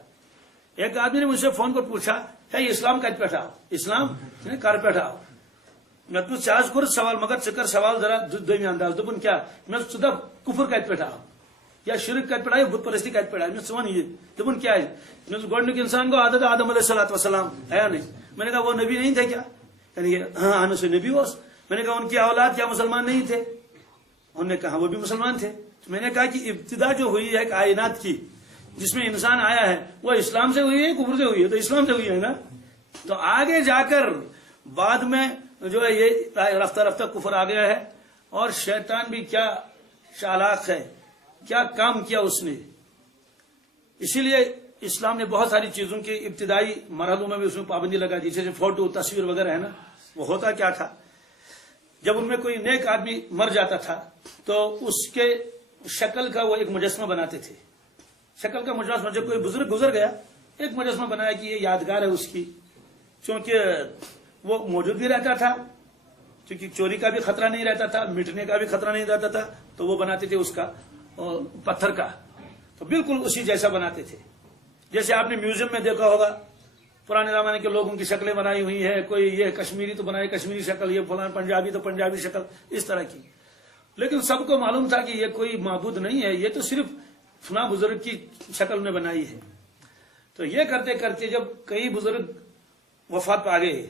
ایک آدمی نے مجھ سے فون پر پوچھا ہے اسلام کت پہ آؤ، اسلام کر پہ آؤ. میں تو چاز کر سوال مگر چکر سوال ذرا دومی انداز دپن کیا میں سدا کفر کت پہ آؤ یا شرک کت پہ آئے بت پرستی کت پہ آئے. میں سون یہ دپن کیا ہے؟ میں گوڈنک انسان کو عادت آدم علیہ الصلوۃ والسلام ہے نہیں. میں نے کہا وہ نبی نہیں تھے کیا؟ یعنی ہاں سے نبی ہو. میں نے کہا ان کی اولاد کیا مسلمان نہیں تھے؟ انہوں نے کہا وہ بھی مسلمان تھے. میں نے کہا کہ ابتدا جو ہوئی ہے کائنات کی جس میں انسان آیا ہے وہ اسلام سے ہوئی ہے کفر سے ہوئی ہے؟ تو اسلام سے ہوئی ہے نا. تو آگے جا کر بعد میں جو ہے یہ رفتہ رفتہ کفر آ گیا ہے. اور شیطان بھی کیا چالاک ہے، کیا کام کیا اس نے. اسی لیے اسلام نے بہت ساری چیزوں کے ابتدائی مرحلوں میں بھی اس میں پابندی لگا دی، جیسے فوٹو تصویر وغیرہ ہے نا. وہ ہوتا کیا تھا جب ان میں کوئی نیک آدمی مر جاتا تھا تو اس کے شکل کا وہ ایک مجسمہ بناتے تھے. شکل کا مجسمہ، جب کوئی بزرگ گزر گیا ایک مجسمہ بنایا کہ یہ یادگار ہے اس کی، چونکہ وہ موجود بھی رہتا تھا، کیونکہ چوری کا بھی خطرہ نہیں رہتا تھا، مٹنے کا بھی خطرہ نہیں رہتا تھا. تو وہ بناتے تھے اس کا پتھر کا، تو بالکل اسی جیسا بناتے تھے. جیسے آپ نے میوزیم میں دیکھا ہوگا پرانے زمانے کے لوگوں کی شکلیں بنائی ہوئی ہے، کوئی یہ کشمیری تو بنائے کشمیری شکل، یہ فلاں پنجابی تو پنجابی شکل، اس طرح کی. لیکن سب کو معلوم تھا کہ یہ کوئی معبود نہیں ہے، یہ تو صرف فلاں بزرگ کی شکل میں بنائی ہے. تو یہ کرتے کرتے جب کئی بزرگ وفات پا گئے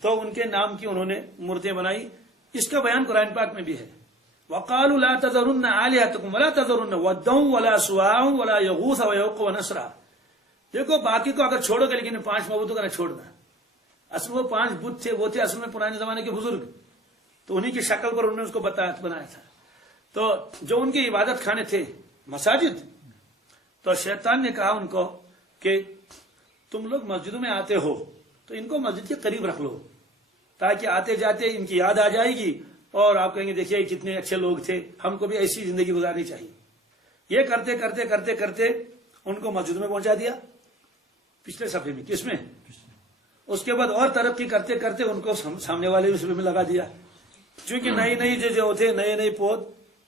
تو ان کے نام کی انہوں نے مورتیں بنائی. اس کا بیان قرآن پاک میں بھی ہے. وَقَالُوا لَا تَذَرُنَّ آلِهَتَكُمْ وَلَا تَذَرُنَّ وَدًّا وَلَا سُوَاعًا وَلَا يَغُوثَ وَيَعُوقَ وَنَسْرًا. دیکھو باقی کو اگر چھوڑو گے لیکن 5 معبودوں کا نہ چھوڑنا. اصل وہ 5 بت تھے، وہ تھے اصل میں پرانے زمانے کے بزرگ، تو انہی کی شکل پر انہوں نے اس کو بنایا تھا. تو جو ان کی عبادت خانے تھے مساجد، تو شیطان نے کہا ان کو کہ تم لوگ مسجدوں میں آتے ہو تو ان کو مسجد کے قریب رکھ لو تاکہ آتے جاتے ان کی یاد آ جائے گی اور آپ کہیں گے دیکھیے کتنے اچھے لوگ تھے، ہم کو بھی ایسی زندگی گزارنی چاہیے. یہ کرتے کرتے کرتے کرتے ان کو مسجد میں پہنچا دیا، پچھلے صفحے میں کس میں. اس کے بعد اور ترقی کرتے کرتے ان کو سامنے والے صفحے میں لگا دیا. چونکہ نئی نئی جو تھے نئے نئے پود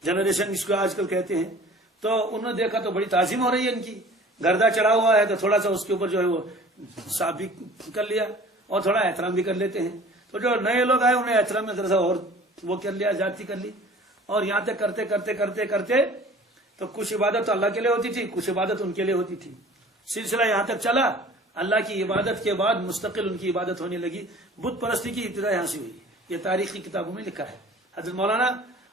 جنریشن اس کو آج کل کہتے ہیں، تو انہوں نے دیکھا تو بڑی تعظیم ہو رہی ہے ان کی. گردہ چڑھا ہوا ہے تو تھوڑا سا اس کے اوپر جو ہے وہ صاف بھی کر لیا اور تھوڑا احترام بھی کر لیتے ہیں. تو جو نئے لوگ آئے انہیں احترام میں ذرا سا اور وہ کر لیا، زیادتی کر لی. اور یہاں تک کرتے کرتے کرتے کرتے تو کچھ عبادت تو اللہ کے لیے ہوتی تھی، کچھ عبادت ان کے لیے ہوتی تھی. سلسلہ یہاں تک چلا. اللہ کی عبادت کے بعد مستقل ان کی عبادت ہونے لگی. بت پرستی کی ابتدا یہاں سے ہوئی. یہ تاریخی کتابوں میں لکھا ہے. حضرت مولانا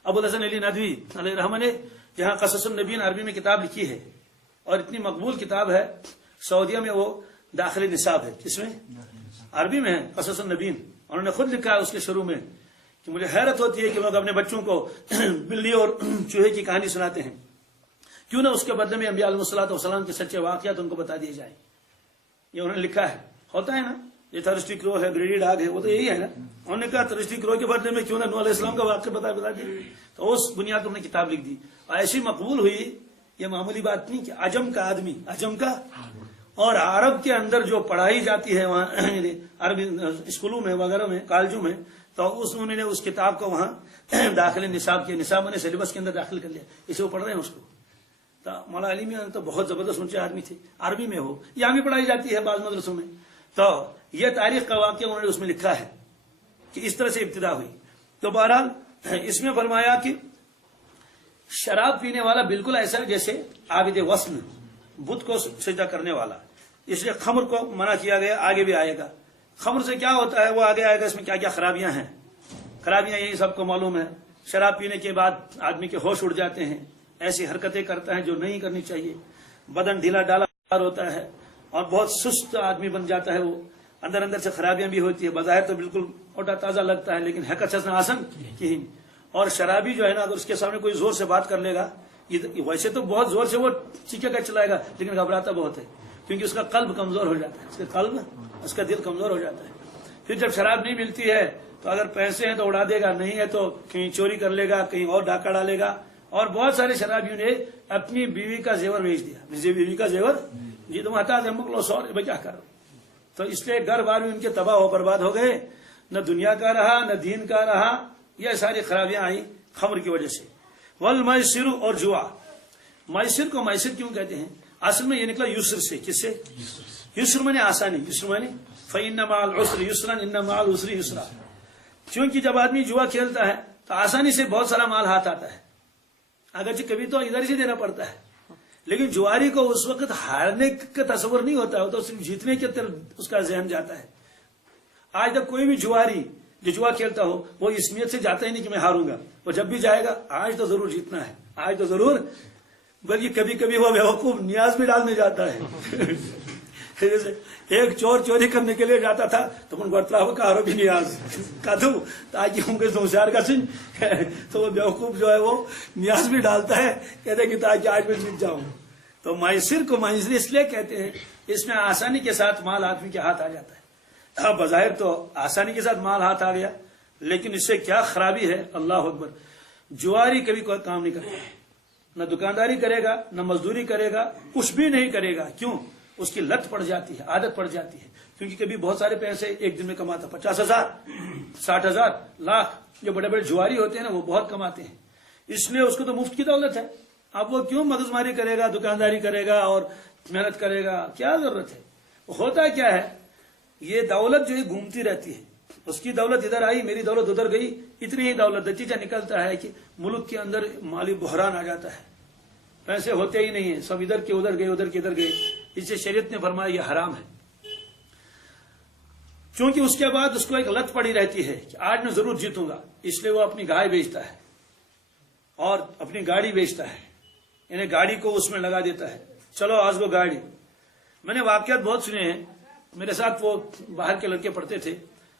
ابو الحسن علی ندوی علیہ الرحمہ نے جہاں قصص النبیین عربی میں کتاب لکھی ہے اور اتنی مقبول کتاب ہے، سعودیہ میں وہ داخل نصاب ہے. کس میں؟ عربی میں ہے قصص النبیین. انہوں نے خود لکھا ہے اس کے شروع میں کہ مجھے حیرت ہوتی ہے کہ لوگ اپنے بچوں کو بلی اور چوہے کی کہانی سناتے ہیں، کیوں نہ اس کے بدلے میں انبیاء علیہ الصلوۃ والسلام کے سچے واقعات ان کو بتا دیے جائیں. یہ انہوں نے لکھا ہے. ہوتا ہے نا یہ تھرسٹی کرو ہے، گریڈی ڈاگ ہے، وہ تو یہی ہے نا. انہوں نے کہا تھرسٹی کرو کے بدلے میں کیوں نہ نوح علیہ السلام کا واقعہ بتا دیں. تو اس بنیاد پر انہوں نے کتاب لکھ دی اور ایسی مقبول ہوئی. یہ معمولی بات نہیں کہ عجم کا آدمی، عجم کا اور عرب کے اندر جو پڑھائی جاتی ہے وہاں عربی اسکولوں میں وغیرہ میں کالجوں میں، تو انہوں نے اس کتاب کو وہاں داخل نصاب کے نصاب نے سلیبس کے اندر داخل کر لیا. اسے وہ پڑھ رہے ہیں اس کو. تو مولا علی میاں تو بہت زبردست اونچے آدمی تھے، عربی میں ہو، یہاں بھی پڑھائی جاتی ہے بعض مدرسوں میں. تو یہ تاریخ کا واقعہ انہوں نے اس میں لکھا ہے کہ اس طرح سے ابتدا ہوئی. تو بہرحال اس میں فرمایا کہ شراب پینے والا بالکل ایسا ہے جیسے عابد وثن، بت کو سجدہ کرنے والا. اس لیے خمر کو منع کیا گیا، آگے بھی آئے گا. خمر سے کیا ہوتا ہے وہ آگے آئے گا، اس میں کیا کیا خرابیاں ہیں. خرابیاں یہی سب کو معلوم ہے. شراب پینے کے بعد آدمی کے ہوش اڑ جاتے ہیں، ایسی حرکتیں کرتا ہے جو نہیں کرنی چاہیے، بدن ڈھیلا ڈالا ہوتا ہے اور بہت سست آدمی بن جاتا ہے. وہ اندر اندر سے خرابیاں بھی ہوتی ہے. بظاہر تو بالکل موٹا تازہ لگتا ہے لیکن حقیقت سے آسن کی. اور شرابی جو ہے نا، اگر اس کے سامنے کوئی زور سے بات کر لے گا، ویسے تو بہت زور سے وہ چیخے گا چلائے گا لیکن گھبراتا بہت ہے، کیونکہ اس کا قلب کمزور ہو جاتا ہے، اس کا دل کمزور ہو جاتا ہے. پھر جب شراب نہیں ملتی ہے تو اگر پیسے ہیں تو اڑا دے گا، نہیں ہے تو کہیں چوری کر لے گا، کہیں اور ڈاکہ ڈالے گا. اور بہت سارے شرابیوں نے اپنی بیوی کا زیور بیچ دیا. بیوی کا زیور جی تم ہٹا دے مکلو سو کیا کرو. تو اس لیے گھر بار ان کے تباہ و برباد ہو گئے، نہ دنیا کا رہا نہ دین کا رہا. یہ ساری خرابیاں آئی خمر کی وجہ سے. والمیسر اور جوا. میسر کو میسر کیوں کہتے ہیں؟ اصل میں یہ نکلا یسر سے. کس سے؟ یسر میں نے آسانی. یسر میں نے فإن مع العسر یسرا ان مع العسر یسرا. کیونکہ جب آدمی جوا کھیلتا ہے تو آسانی سے بہت سارا مال ہاتھ آتا ہے، اگرچہ کبھی تو ادھر سے دینا پڑتا ہے. لیکن جواری کو اس وقت ہارنے کا تصور نہیں ہوتا ہے، تو صرف جیتنے کی طرف اس کا ذہن جاتا ہے. آج تک کوئی بھی جواری جو جوا کھیلتا ہو وہ اس نیت سے جاتا ہی نہیں کہ میں ہاروں گا. وہ جب بھی جائے گا آج تو ضرور جیتنا ہے، آج تو ضرور. بلکہ کبھی کبھی وہ بیوقوف نیاز بھی ڈالنے جاتا ہے. جیسے ایک چور چوری کرنے کے لیے جاتا تھا تو ان برتراو کا بھی نیاز کا دوں تاکہ ان کے ہوشیار کا سن. تو وہ بیوقوف جو ہے وہ نیاز بھی ڈالتا ہے، کہتے کہ تاکہ آج میں جیت جاؤں. تو میسر کو میسر اس لیے کہتے ہیں اس میں آسانی کے ساتھ مال آدمی کے ہاتھ آ جاتا ہے. اب بظاہر تو آسانی کے ساتھ مال ہاتھ آ گیا لیکن اس سے کیا خرابی ہے. اللہ اکبر. جواری کبھی کوئی کام نہیں کرے گا، نہ دکانداری کرے گا نہ مزدوری کرے گا، کچھ بھی نہیں کرے گا. کیوں؟ اس کی لت پڑ جاتی ہے، عادت پڑ جاتی ہے. کیونکہ کبھی بہت سارے پیسے ایک دن میں کماتا، 50,000 60,000 لاکھ. جو بڑے بڑے جواری ہوتے ہیں نا وہ بہت کماتے ہیں، اس لیے اس کو تو مفت کی دولت ہے. اب وہ کیوں مغز ماری کرے گا، دکانداری کرے گا اور محنت کرے گا؟ کیا ضرورت ہے؟ ہوتا کیا ہے، یہ دولت جو ہے گھومتی رہتی ہے. اس کی دولت ادھر آئی، میری دولت ادھر گئی، اتنی ہی دولت. نتیجہ نکلتا ہے کہ ملک کے اندر مالی بحران آ جاتا ہے، پیسے ہوتے ہی نہیں ہیں، سب ادھر کے ادھر گئے، ادھر کے ادھر گئے. اس سے شریعت نے فرمایا یہ حرام ہے. چونکہ اس کے بعد اس کو ایک لت پڑی رہتی ہے کہ آج میں ضرور جیتوں گا، اس لیے وہ اپنی گائے بیچتا ہے اور اپنی گاڑی بیچتا ہے. یعنی گاڑی کو اس میں لگا دیتا ہے، چلو آج وہ گاڑی. میں نے واقعات بہت سنے ہیں، میرے ساتھ وہ باہر کے لڑکے پڑھتے تھے،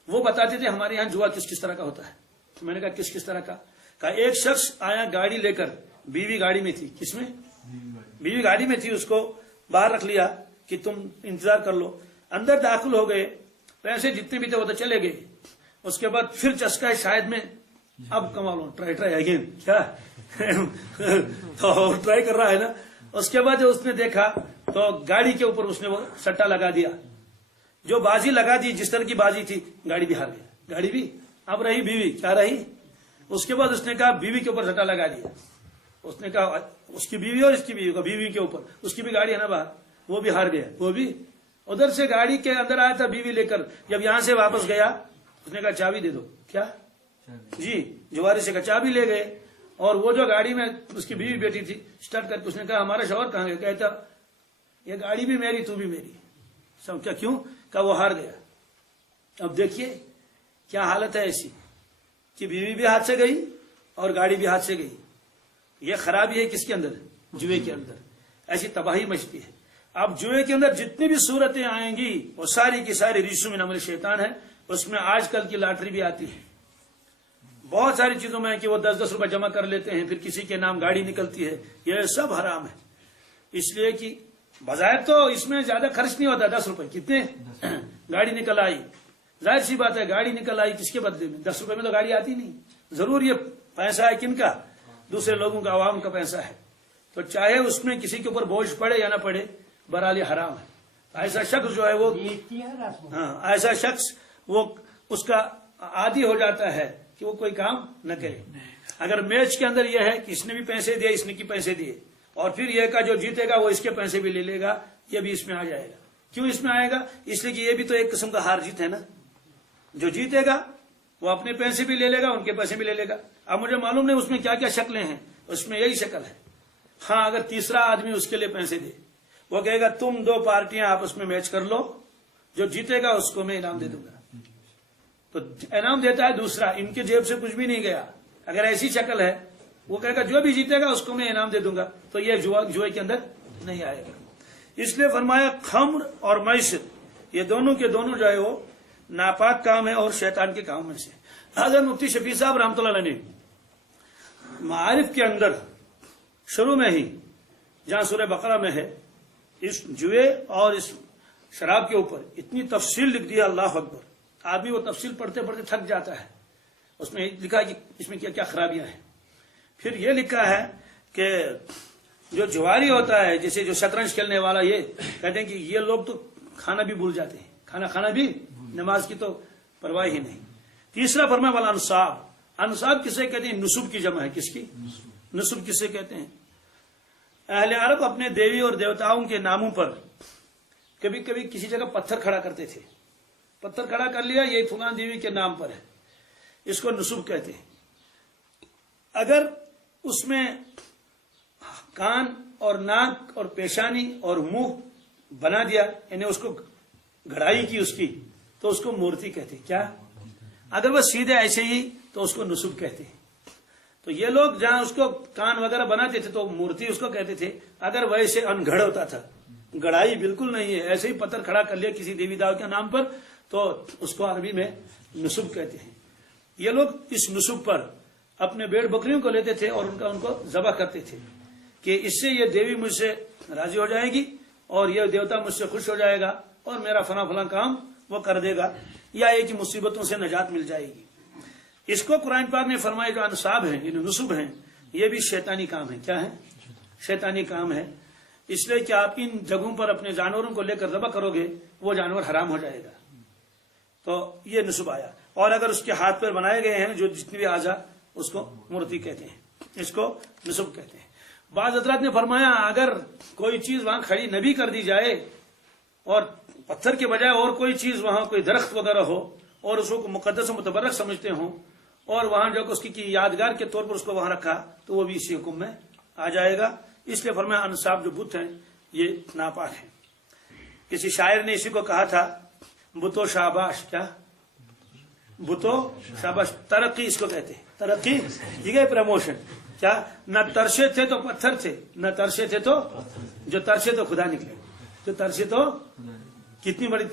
وہ بتاتے تھے ہمارے یہاں جوا کس کس طرح کا ہوتا ہے. میں نے کہا کس کس طرح کا؟ کہا ایک شخص آیا گاڑی لے کر، بیوی گاڑی میں تھی. کس میں؟ بیوی گاڑی میں تھی. اس کو باہر رکھ لیا کہ تم انتظار کر لو. اندر داخل ہو گئے، پیسے جتنے بھی تھے وہ تو چلے گئے. اس کے بعد پھر چسکا ہے شاید میں اب کما لوں، ٹرائی اگین. کیا تو ٹرائی کر رہا ہے نا. اس کے بعد اس نے دیکھا تو گاڑی کے اوپر اس نے وہ سٹا لگا دیا. جو بازی لگا دی جس طرح کی بازی تھی، گاڑی بھی ہار گئی. گاڑی بھی اب رہی بیوی. کیا رہی؟ اس کے بعد اس نے کہا بیوی کے اوپر سٹا لگا دیا. اس نے کہا اس کی بیوی اور اس کی بیوی کا، بیوی کے اوپر اس کی بھی گاڑی ہے نا باہر، وہ بھی ہار گیا. وہ بھی ادھر سے گاڑی کے اندر آیا تھا بیوی لے کر، جب یہاں سے واپس گیا اس نے کہا چابی دے دو. کیا؟ جی جواری سے کہا چابی لے گئے. اور وہ جو گاڑی میں اس کی بیوی بیٹھی تھی اسٹارٹ کر کے اس نے کہا ہمارا شوہر کہاں گیا؟ کہتا یہ گاڑی بھی میری تو بھی میری. سب کیا کیوں؟ کہا وہ ہار گیا. اب دیکھیے کیا حالت ہے ایسی کہ بیوی بھی ہاتھ سے گئی اور گاڑی بھی ہاتھ سے گئی. یہ خرابی ہے کس کے اندر؟ جوئے کے اندر. ایسی تباہی مچتی ہے. اب جوئے کے اندر جتنی بھی صورتیں آئیں گی وہ ساری کی ساری ریسو من عمل شیطان ہے. اس میں آج کل کی لاٹری بھی آتی ہے. بہت ساری چیزوں میں کہ وہ 10-10 روپے جمع کر لیتے ہیں، پھر کسی کے نام گاڑی نکلتی ہے. یہ سب حرام ہے. اس لیے کہ بظاہر تو اس میں زیادہ خرچ نہیں ہوتا. 10 روپے کتنے گاڑی نکل آئی، ظاہر سی بات ہے گاڑی نکل آئی کس کے بدلے میں؟ 10 روپے میں تو گاڑی آتی نہیں. ضرور یہ پیسہ ہے کن کا؟ دوسرے لوگوں کا، عوام کا پیسہ ہے. تو چاہے اس میں کسی کے اوپر بوجھ پڑے یا نہ پڑے، بہرحال یہ حرام ہے. ایسا شخص جو ہے وہ ایسا شخص وہ اس کا عادی ہو جاتا ہے کہ وہ کوئی کام نہ کرے. اگر میچ کے اندر یہ ہے کہ اس نے بھی پیسے دیے، اس نے کی پیسے دیے، اور پھر یہ کا جو جیتے گا وہ اس کے پیسے بھی لے لے گا، یہ بھی اس میں آ جائے گا۔ کیوں اس میں آئے گا؟ اس لیے کہ یہ بھی تو ایک قسم کا ہار جیت ہے نا، جو جیتے گا وہ اپنے پیسے بھی لے لے گا، ان کے پیسے بھی لے لے گا۔ اب مجھے معلوم نہیں اس میں کیا کیا شکلیں ہیں، اس میں یہی شکل ہے۔ ہاں اگر تیسرا آدمی اس کے لیے پیسے دے، وہ کہے گا تم دو پارٹیاں آپس میں میچ کر لو، جو جیتے گا اس کو میں انعام دے دوں گا، تو انعام دیتا ہے دوسرا، ان کے جیب سے کچھ بھی نہیں گیا۔ اگر ایسی شکل ہے وہ کہے گا جو بھی جیتے گا اس کو میں انعام دے دوں گا، تو یہ جوئے کے اندر نہیں آئے گا۔ اس لیے فرمایا خمر اور معیشت یہ دونوں کے دونوں جو ہے وہ ناپاک کام ہے اور شیطان کے کام میں سے۔ حضرت مفتی شفیع صاحب رحمۃ اللہ علیہ نے معارف کے اندر شروع میں ہی جہاں سورہ بقرہ میں ہے اس جوئے اور اس شراب کے اوپر اتنی تفصیل لکھ دیا، اللہ اکبر، آدمی وہ تفصیل پڑھتے پڑھتے تھک جاتا ہے۔ اس میں لکھا کہ اس میں کیا کیا خرابیاں ہیں۔ پھر یہ لکھا ہے کہ جو جواری ہوتا ہے، جیسے جو شطرنج کھیلنے والا، یہ کہتے ہیں کہ یہ لوگ تو کھانا بھی بھول جاتے ہیں، کھانا بھی، نماز کی تو پرواہ ہی نہیں۔ تیسرا فرمایا والا انصاب، انصاب کسے کہتے ہیں؟ نصب کی جمع ہے، کس کی؟ نصب کسے کہتے ہیں؟ اہل عرب اپنے دیوی اور دیوتاؤں کے ناموں پر کبھی کبھی کسی جگہ پتھر کھڑا کرتے تھے، پتھر کھڑا کر لیا یہ فلان دیوی کے نام پر ہے، اس کو نصب کہتے ہیں۔ اگر اس میں کان اور ناک اور پیشانی اور منہ بنا دیا، یعنی اس کو گھڑائی کی اس کی، تو اس کو مورتی کہتے ہیں۔ کیا؟ اگر وہ سیدھے ایسے ہی تو اس کو نصب کہتے ہیں۔ تو یہ لوگ جہاں اس کو کان وغیرہ بناتے تھے تو مورتی اس کو کہتے تھے۔ اگر ویسے انگھڑ ہوتا تھا، گڑائی بالکل نہیں ہے، ایسے ہی پتھر کھڑا کر لیا کسی دیوی دیوتا کے نام پر، تو اس کو عربی میں نصب کہتے ہیں۔ یہ لوگ اس نصب پر اپنے بھیڑ بکریوں کو لیتے تھے اور ان کو ذبح کرتے تھے کہ اس سے یہ دیوی مجھ سے راضی ہو جائے گی اور یہ دیوتا مجھ سے خوش ہو جائے گا اور میرا فلاں فلاں کام وہ کر دے گا، یا ایک مصیبتوں سے نجات مل جائے گی۔ اس کو قرآن پاک نے فرمایا جو انصاب ہیں، یعنی نصب ہیں، یہ بھی شیطانی کام ہے۔ کیا ہے؟ شیطانی کام ہے۔ اس لیے کہ آپ ان جگہوں پر اپنے جانوروں کو لے کر ذبح کرو گے، وہ جانور حرام ہو جائے گا، تو یہ نصب آیا۔ اور اگر اس کے ہاتھ پیر بنائے گئے ہیں جو جتنی بھی اعضاء، اس کو مورتی کہتے ہیں، اس کو نصب کہتے ہیں۔ بعض حضرات نے فرمایا اگر کوئی چیز وہاں کھڑی نہ بھی کر دی جائے اور پتھر کے بجائے اور کوئی چیز وہاں کوئی درخت وغیرہ ہو اور اس کو مقدس و متبرک سمجھتے ہوں اور وہاں جو اس کی یادگار کے طور پر اس کو وہاں رکھا تو وہ بھی اسی حکم میں آ جائے گا۔ اس لیے فرمایا انصاب جو بت ہیں یہ ناپاک ہیں۔ کسی شاعر نے اسی کو کہا تھا بتو شاباش، کیا؟ بتو شاباش، ترقی اس کو کہتے ہیں، ترقی، یہ ہے پروموشن۔ کیا؟ نہ ترشے تھے تو پتھر تھے، نہ ترشے تھے تو جو ترشے تو خدا نکلے، جو ترشے تو کتنی بڑی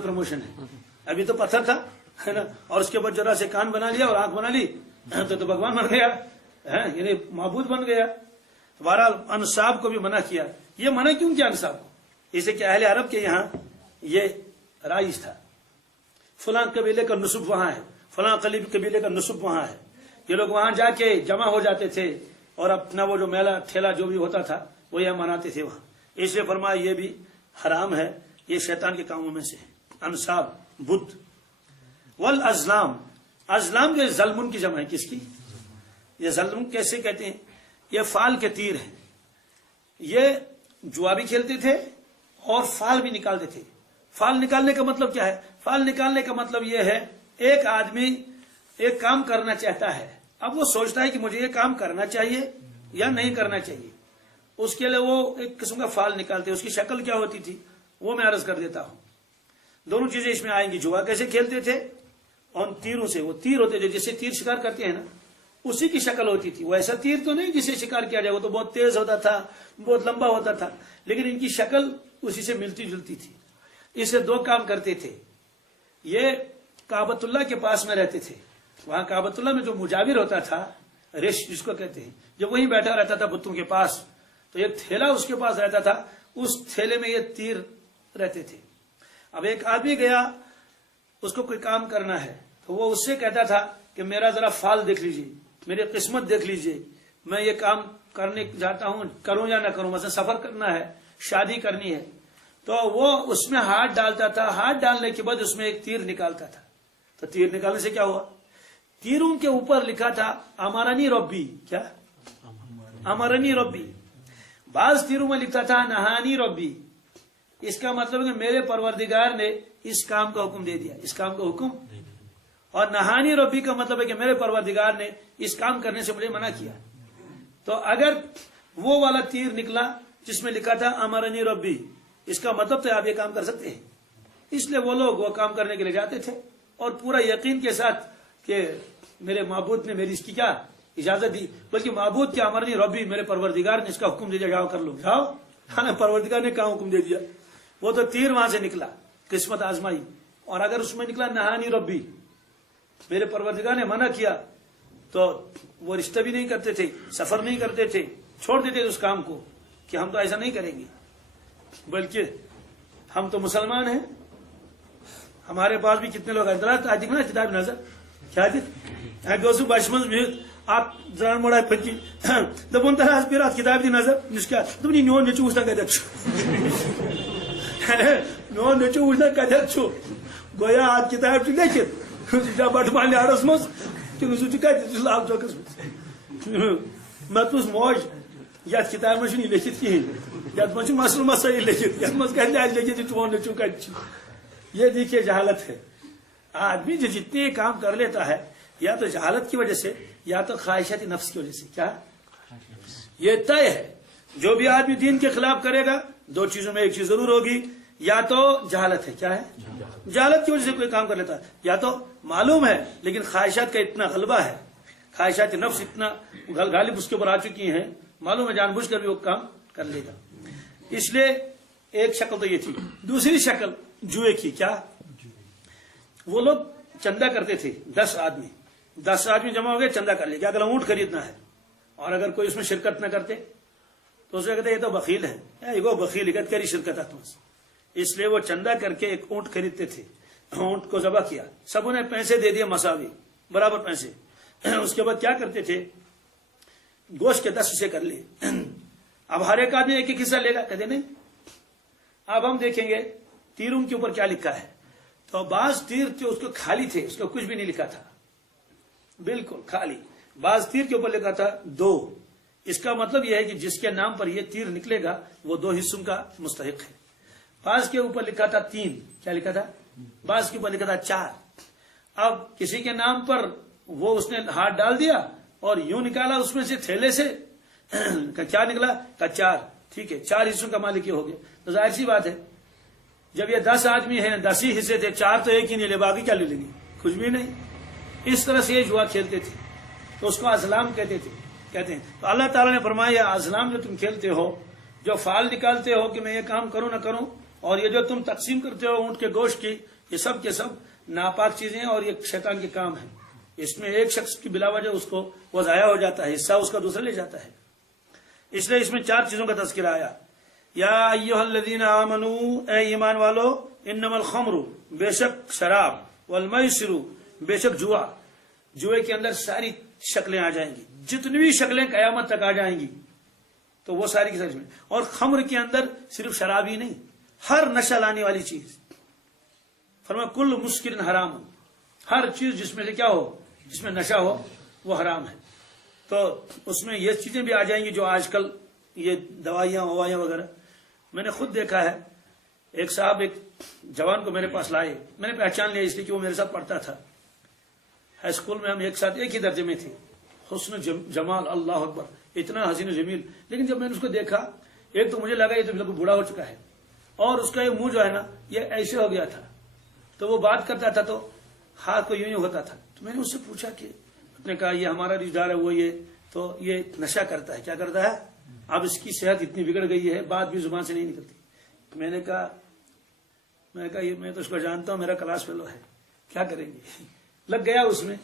پروموشن ہے۔ ابھی تو پتھر تھا ہے نا، اور اس کے بعد ذرا سے کان بنا لیا اور آنکھ بنا لی تو بھگوان بن گیا، یعنی معبود بن گیا۔ بہرحال انصاب کو بھی منع کیا۔ یہ منع کیوں کیا انصاب کو؟ اسے کہ اہل عرب کے یہاں یہ رائج تھا، فلاں قبیلے کا نصب وہاں ہے، فلاں قبیلے کا نصب وہاں ہے۔ یہ لوگ وہاں جا کے جمع ہو جاتے تھے اور اپنا وہ جو میلہ ٹھیلا جو بھی ہوتا تھا وہ یہ مناتے تھے وہاں۔ اس لیے فرمایا یہ بھی حرام ہے، یہ شیطان کے کاموں میں سے ہے۔ انصاب بت والازلام، ازلام جو ظلمن کی جمع ہے، کس کی؟ یہ ظلم کیسے کہتے ہیں؟ یہ فال کے تیر ہیں۔ یہ جوا بھی کھیلتے تھے اور فال بھی نکالتے تھے۔ فال نکالنے کا مطلب کیا ہے؟ فال نکالنے کا مطلب یہ ہے ایک آدمی ایک کام کرنا چاہتا ہے، اب وہ سوچتا ہے کہ مجھے یہ کام کرنا چاہیے یا نہیں کرنا چاہیے، اس کے لیے وہ ایک قسم کا فال نکالتے۔ اس کی شکل کیا ہوتی تھی وہ میں عرض کر دیتا ہوں۔ دونوں چیزیں اس میں آئیں گی۔ جوا کیسے کھیلتے تھے؟ اور تیروں سے، وہ تیر ہوتے تھے جیسے تیر شکار کرتے ہیں نا، اسی کی شکل ہوتی تھی۔ وہ ایسا تیر تو نہیں جسے شکار کیا جائے، وہ تو بہت تیز ہوتا تھا، بہت لمبا ہوتا تھا، لیکن ان کی شکل اسی سے ملتی جلتی تھی۔ اسے دو کام کرتے تھے۔ یہ کعبۃ اللہ کے پاس میں رہتے تھے، وہاں کعبۃ اللہ میں جو مجاور ہوتا تھا، رش جس کو کہتے ہیں، جب وہیں بیٹھا رہتا تھا بتوں کے پاس، تو ایک تھیلا اس کے پاس رہتا تھا، اس تھیلے میں یہ تیر رہتے تھے۔ اب ایک آدمی گیا، اس کو کوئی کام کرنا ہے، تو وہ اس سے کہتا تھا کہ میرا ذرا فال دیکھ لیجیے، میری قسمت دیکھ لیجیے، میں یہ کام کرنے جاتا ہوں، کروں یا نہ کروں، مثلا سفر کرنا ہے، شادی کرنی ہے، تو وہ اس میں ہاتھ ڈالتا تھا۔ ہاتھ ڈالنے کے بعد اس میں ایک تیر نکالتا تھا۔ تو تیر نکالنے سے کیا ہوا؟ تیروں کے اوپر لکھا تھا امرنی ربی، کیا؟ امرنی ربی۔ بعض تیروں میں لکھتا تھا نہانی ربی، اس کا مطلب ہے کہ میرے پروردگار نے اس کام کا حکم دے دیا، اس کام کا حکم. اور نہانی ربی کا مطلب ہے کہ میرے پروردگار نے اس کام کرنے سے مجھے منع کیا. تو اگر وہ والا تیر نکلا جس میں لکھا تھا امرنی ربی، اس کا مطلب تو آپ یہ کام کر سکتے ہیں. اس لیے وہ لوگ وہ کام کرنے کے لیے جاتے تھے اور پورا یقین کے ساتھ کہ میرے معبود نے میری اس کی کیا اجازت دی، بلکہ معبود کیا امرنی ربی، میرے پروردگار نے اس کا حکم دے دیا، جاؤ کر لو، جاؤ. ہاں پروردگار نے کہاں حکم دے دیا؟ وہ تو تیر وہاں سے نکلا، قسمت آزمائی. اور اگر اس میں نکلا نہانی ربی، میرے پروردگار نے منع کیا، تو وہ رشتہ بھی نہیں کرتے تھے، سفر نہیں کرتے تھے، چھوڑ دیتے تھے اس کام کو کہ ہم تو ایسا نہیں کریں گے، بلکہ ہم تو مسلمان ہیں. ہمارے پاس بھی کتنے لوگ دیکھنا کتاب نظر کیا گوسو بشمز بھی آپ زران موڑا پچی دبون تر آج پھر آج کتاب دی نظر نشکا دبنی نیو نیچو وشنا کدھر چھو نیو نیچو وشنا کدھر چھو گویا آج کتاب چھ لیکن جا بٹ مالی آرس مز کہ نسو چکا جس لاب چوکس مز مطلوس موج یا کتاب میں نہیں لکھت کی یا مجھے مسئلہ مسئلہ لکھت یا مجھے کہنے آج لکھت نیو نیچو کدھر چھو. یہ دیکھیے جہالت ہے. آدمی جو جتنے کام کر لیتا ہے یا تو جہالت کی وجہ سے یا تو خواہشات نفس کی وجہ سے. کیا یہ طے ہے جو بھی آدمی دین کے خلاف کرے گا دو چیزوں میں ایک چیز ضرور ہوگی، یا تو جہالت ہے. کیا ہے؟ جہالت کی وجہ سے کوئی کام کر لیتا ہے، یا تو معلوم ہے لیکن خواہشات کا اتنا غلبہ ہے، خواہشات نفس اتنا غالب اس کے اوپر آ چکی ہیں، معلوم ہے جان بوجھ کر بھی وہ کام کر لے گا. اس لیے ایک شکل تو یہ تھی. دوسری شکل جوئے کی. کیا؟ وہ لوگ چندہ کرتے تھے، 10 آدمی جمع ہو گئے، چندہ کر لیا کہ اگر اونٹ خریدنا ہے، اور اگر کوئی اس میں شرکت نہ کرتے تو اسے کہتے یہ تو بخیل ہے، وہ بخیل اگت کری شرکت آتا. اس لیے وہ چندہ کر کے ایک اونٹ خریدتے تھے، اونٹ کو ذبح کیا، سب نے پیسے دے دیے مساوی برابر پیسے. اس کے بعد کیا کرتے تھے؟ گوشت کے 10 حصے کر لیے. اب ہر ایک آدمی ایک ایک حصہ لے گا. کہتے نہیں، اب ہم دیکھیں گے تیروں کے اوپر کیا لکھا ہے. تو بعض تیر تھے اس کو خالی تھے، اس کو کچھ بھی نہیں لکھا تھا، بالکل خالی. بعض تیر کے اوپر لکھا تھا 2. اس کا مطلب یہ ہے کہ جس کے نام پر یہ تیر نکلے گا وہ 2 حصوں کا مستحق ہے. بعض کے اوپر لکھا تھا 3. کیا لکھا تھا؟ بعض کے اوپر لکھا تھا 4. اب کسی کے نام پر وہ اس نے ہاتھ ڈال دیا اور یوں نکالا اس میں سے تھیلے سے کیا نکلا؟ 4. ٹھیک ہے، 4 حصوں کا مالک یہ ہو گیا. تو ظاہر سی بات ہے جب یہ 10 آدمی ہیں، 10 ہی حصے تھے، 4 تو ایک ہی نہیں لے، باقی کیا لے لیں گے؟ کچھ بھی نہیں. اس طرح سے یہ جوا کھیلتے تھے تو اس کو ازلام کہتے ہیں. تو اللہ تعالیٰ نے فرمایا ازلام جو تم کھیلتے ہو، جو فال نکالتے ہو کہ میں یہ کام کروں نہ کروں، اور یہ جو تم تقسیم کرتے ہو اونٹ کے گوشت کی، یہ سب کے سب ناپاک چیزیں ہیں اور یہ شیطان کے کام ہیں. اس میں ایک شخص کی بلا وجہ اس کو وہ ضائع ہو جاتا ہے، حصہ اس کا دوسرا لے جاتا ہے. اس لیے اس میں 4 چیزوں کا تذکرہ آیا. یا ایھا الذین آمنوا، اے ایمان والو، انما الخمر، بے شک شراب، والمیسر، بے شک جوئے کے اندر ساری شکلیں آ جائیں گی، جتنی بھی شکلیں قیامت تک آ جائیں گی تو وہ ساری کی ساری. اور خمر کے اندر صرف شراب ہی نہیں، ہر نشہ لانے والی چیز. فرمایا کل مسکر حرام، ہر چیز جس میں سے کیا ہو، جس میں نشہ ہو وہ حرام ہے. تو اس میں یہ چیزیں بھی آ جائیں گی جو آج کل یہ دوائیاں وغیرہ. میں نے خود دیکھا ہے، ایک صاحب ایک جوان کو میرے پاس لائے، میں نے پہچان لیا اس لیے کہ وہ میرے ساتھ پڑھتا تھا. ہائی اسکول میں ہم ایک ساتھ ایک ہی درجے میں تھے. حسن جمال، اللہ اکبر، اتنا حسین و جمیل. لیکن جب میں نے اس کو دیکھا، ایک تو مجھے لگا یہ تو بالکل بوڑھا ہو چکا ہے، اور اس کا یہ منہ جو ہے نا یہ ایسے ہو گیا تھا. تو وہ بات کرتا تھا تو ہاتھ کو یوں ہی ہوتا تھا. تو میں نے اس سے پوچھا کہ اس نے کہا یہ ہمارا رشتہ دار ہے، وہ یہ تو یہ نشہ کرتا ہے. کیا کرتا ہے؟ اب اس کی صحت اتنی بگڑ گئی ہے، بات بھی زبان سے نہیں نکلتی. میں نے کہا یہ میں تو اس کو جانتا ہوں، میرا کلاس فیلو ہے، کیا کریں گے؟ لگ گیا اس میں.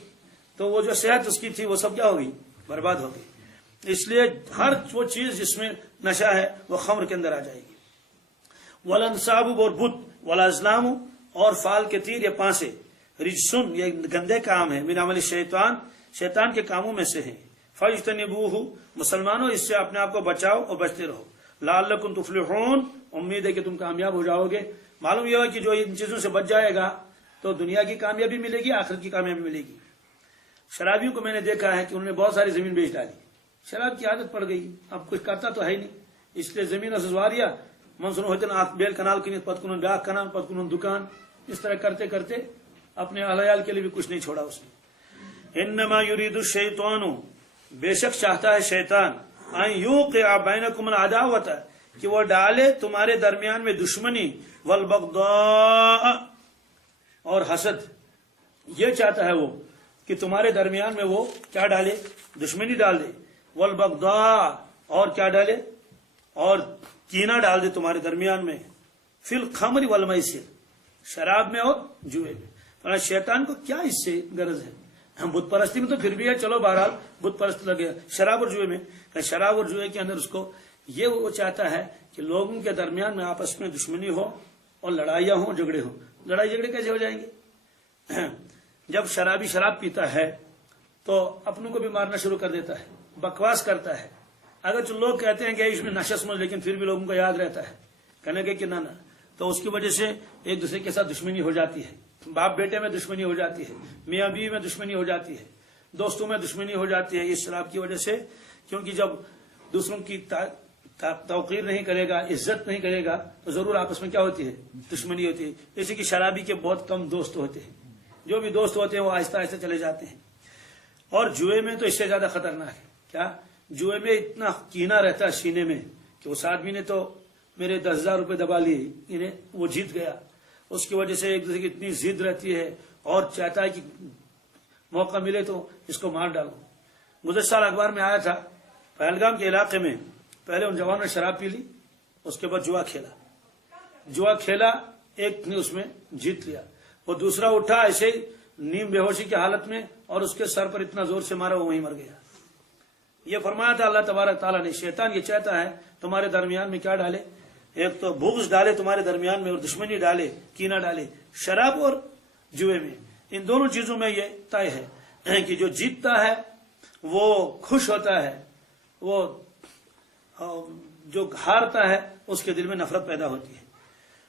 تو وہ جو صحت اس کی تھی وہ سب کیا ہو گئی؟ برباد ہو گئی. اس لیے ہر وہ چیز جس میں نشہ ہے وہ خمر کے اندر آ جائے گی. والانصاب، اور بت، والازلام، اور فال کے تیر یا پانسے، رجسن، یہ گندے کام ہے، من عمل شیطان، شیطان کے کاموں میں سے ہیں. فاجتنبوہ، مسلمانوں اس سے اپنے آپ کو بچاؤ اور بچتے رہو. لعلکم تفلحون، امید ہے کہ تم کامیاب ہو جاؤ گے. معلوم یہ ہے کہ جو ان چیزوں سے بچ جائے گا تو دنیا کی کامیابی ملے گی، آخرت کی کامیابی ملے گی. شرابیوں کو میں نے دیکھا ہے کہ انہوں نے بہت ساری زمین بیچ ڈالی، شراب کی عادت پڑ گئی، اب کچھ کرتا تو ہے نہیں، اس لیے زمین ازواریا منصور ہوتے نا بیل کنال کنیت پت کنن بیاک کنال پت کنن دکان، اس طرح کرتے کرتے اپنے اہل کے لیے بھی کچھ نہیں چھوڑا اس نے۔ انما یرید الشیطان، بے شک چاہتا ہے شیطان، ان یوقع بینکم العداوۃ، کہ وہ ڈالے تمہارے درمیان میں دشمنی، والبغضاء، اور حسد، یہ چاہتا ہے وہ کہ تمہارے درمیان میں وہ کیا ڈالے، دشمنی ڈال دے، والبغضاء، اور کیا ڈالے، اور کینہ ڈال دے تمہارے درمیان میں، فی الخمر والمیسر، شراب میں اور جوئے میں۔ شیطان کو کیا اس سے غرض ہے؟ بت پرستی میں تو پھر بھی ہے، چلو بہرحال بت پرست لگے، شراب اور جوئے میں، شراب اور جوئے کے اندر اس کو یہ وہ چاہتا ہے کہ لوگوں کے درمیان میں آپس میں دشمنی ہو اور لڑائیاں ہوں، جھگڑے ہوں۔ لڑائی جھگڑے کیسے ہو جائیں گے؟ جب شرابی شراب پیتا ہے تو اپنوں کو بھی مارنا شروع کر دیتا ہے، بکواس کرتا ہے۔ اگر جو لوگ کہتے ہیں کہ اس میں نشہ سمجھ، لیکن پھر بھی لوگوں کو یاد رہتا ہے، کہنے کے کہ نہ، تو اس کی وجہ سے ایک دوسرے کے ساتھ دشمنی ہو جاتی ہے، باپ بیٹے میں دشمنی ہو جاتی ہے، میاں بیوی میں دشمنی ہو جاتی ہے، دوستوں میں دشمنی ہو جاتی ہے اس شراب کی وجہ سے۔ کیونکہ جب دوسروں کی توقیر نہیں کرے گا، عزت نہیں کرے گا، تو ضرور آپس میں کیا ہوتی ہے، دشمنی ہوتی ہے۔ جیسے کہ شرابی کے بہت کم دوست ہوتے ہیں، جو بھی دوست ہوتے ہیں وہ آہستہ آہستہ چلے جاتے ہیں۔ اور جوئے میں تو اس سے زیادہ خطرناک ہے۔ کیا؟ جوئے میں اتنا کینہ رہتا ہے سینے میں کہ اس آدمی نے تو میرے 10,000 روپے دبا لیے، انہیں وہ جیت گیا، اس کی وجہ سے ایک دوسرے کی اتنی ضد رہتی ہے اور چاہتا ہے کہ موقع ملے تو اس کو مار ڈالو۔ گزشتہ سال اخبار میں آیا تھا، پہلگام کے علاقے میں پہلے ان جوانوں نے شراب پی لی، اس کے بعد جوا کھیلا، ایک نے اس میں جیت لیا، وہ دوسرا اٹھا ایسے ہی نیم بے ہوشی کی حالت میں اور اس کے سر پر اتنا زور سے مارا وہ وہیں مر گیا۔ یہ فرمایا تھا اللہ تبارک تعالیٰ نے، شیطان یہ چاہتا ہے تمہارے درمیان میں کیا ڈالے، ایک تو بغض ڈالے تمہارے درمیان میں اور دشمنی ڈالے، کینہ ڈالے، شراب اور جوئے میں۔ ان دونوں چیزوں میں یہ طے ہے کہ جو جیتتا ہے وہ خوش ہوتا ہے، وہ جو ہارتا ہے اس کے دل میں نفرت پیدا ہوتی ہے۔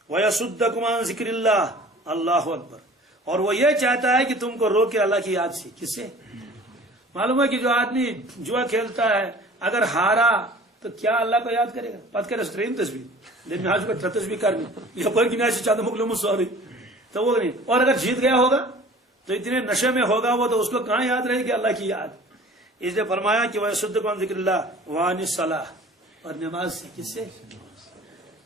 وَيَصُدَّكُمْ عَنْ ذِكْرِ اللَّهِ، اللہ اکبر، اور وہ یہ چاہتا ہے کہ تم کو روکے اللہ کی یاد سے۔ کس سے؟ معلوم ہے کہ جو آدمی جوا کھیلتا ہے اگر ہارا تو کیا اللہ کو یاد کرے گا؟ پت کرے سترین تصویر لیکن آج کو تصویر کرنی یا کوئی کی نہیں چاہتا مکلم سوری تو وہ نہیں، اور اگر جیت گیا ہوگا تو اتنے نشے میں ہوگا وہ، تو اس کو کہاں یاد رہے گی اللہ کی یاد؟ اس لیے فرمایا کہ وَيَصُدُّكُمْ عَنْ ذِكْرِ اللَّهِ وَعَنِ الصَّلَاةِ، اور نماز سے۔ کس سے؟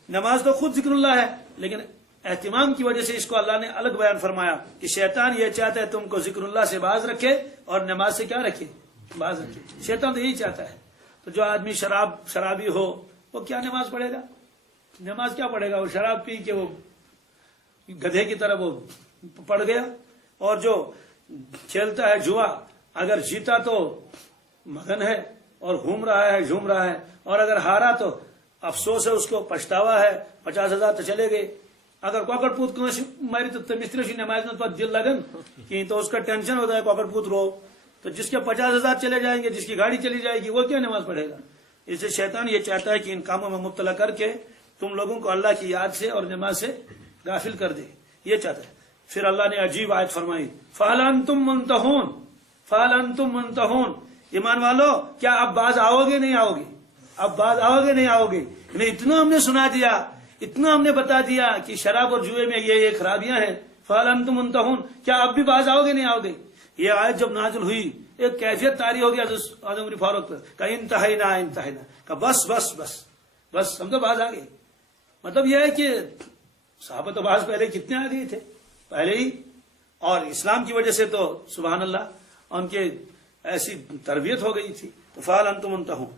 نماز تو خود ذکر اللہ ہے، لیکن اہتمام کی وجہ سے اس کو اللہ نے الگ بیان فرمایا کہ شیطان یہ چاہتا ہے تم کو ذکر اللہ سے باز رکھے اور نماز سے کیا رکھے، باز رکھے۔ شیطان تو یہی چاہتا ہے۔ تو جو آدمی شرابی ہو وہ کیا نماز پڑھے گا؟ نماز کیا پڑھے گا؟ وہ شراب پی کے وہ گدھے کی طرح وہ پڑ گیا۔ اور جو کھیلتا ہے جوا، اگر جیتا تو مگن ہے اور گھوم رہا ہے، جھوم رہا ہے، اور اگر ہارا تو افسوس ہے، اس کو پچھتاوا ہے، 50,000 تو چلے گئے۔ اگر کوکڑ پوت کو ماری تو مستری نماز میں دل لگن کہ تو اس کا ٹینشن ہوتا ہے کوکڑ پوت رو، تو جس کے 50,000 چلے جائیں گے، جس کی گاڑی چلی جائے گی، وہ کیا نماز پڑھے گا؟ اس سے شیطان یہ چاہتا ہے کہ ان کاموں میں مبتلا کر کے تم لوگوں کو اللہ کی یاد سے اور نماز سے غافل کر دے، یہ چاہتا ہے۔ پھر اللہ نے عجیب آیت فرمائی، فَهَلْ أَنْتُمْ مُنْتَهُونَ، فَهَلْ أَنْتُمْ مُنْتَهُونَ، ایمان والو کیا اب باز آؤ گے نہیں آؤ گے؟ اب باز آؤ گے نہیں آؤ گے؟ اتنا ہم نے سنا دیا، اتنا ہم نے بتا دیا کہ شراب اور جوئے میں یہ خرابیاں ہیں، فَهَلْ أَنْتُمْ مُنْتَهُونَ، کیا اب بھی باز آؤ گے نہیں آؤ گے؟ یہ آیت جب نازل ہوئی ایک کیفیت طاری ہو گیا اعظم عمر فاروق پر، کہ انتہینا، کہ بس بس بس بس ہم تو باز آ گئے۔ مطلب یہ ہے کہ صحابہ تو باز پہلے کتنے آ گئے تھے پہلے ہی، اور اسلام کی وجہ سے تو سبحان اللہ ان کے ایسی تربیت ہو گئی تھی۔ تو فَهَلْ أَنْتُمْ مُنْتَهُونَ،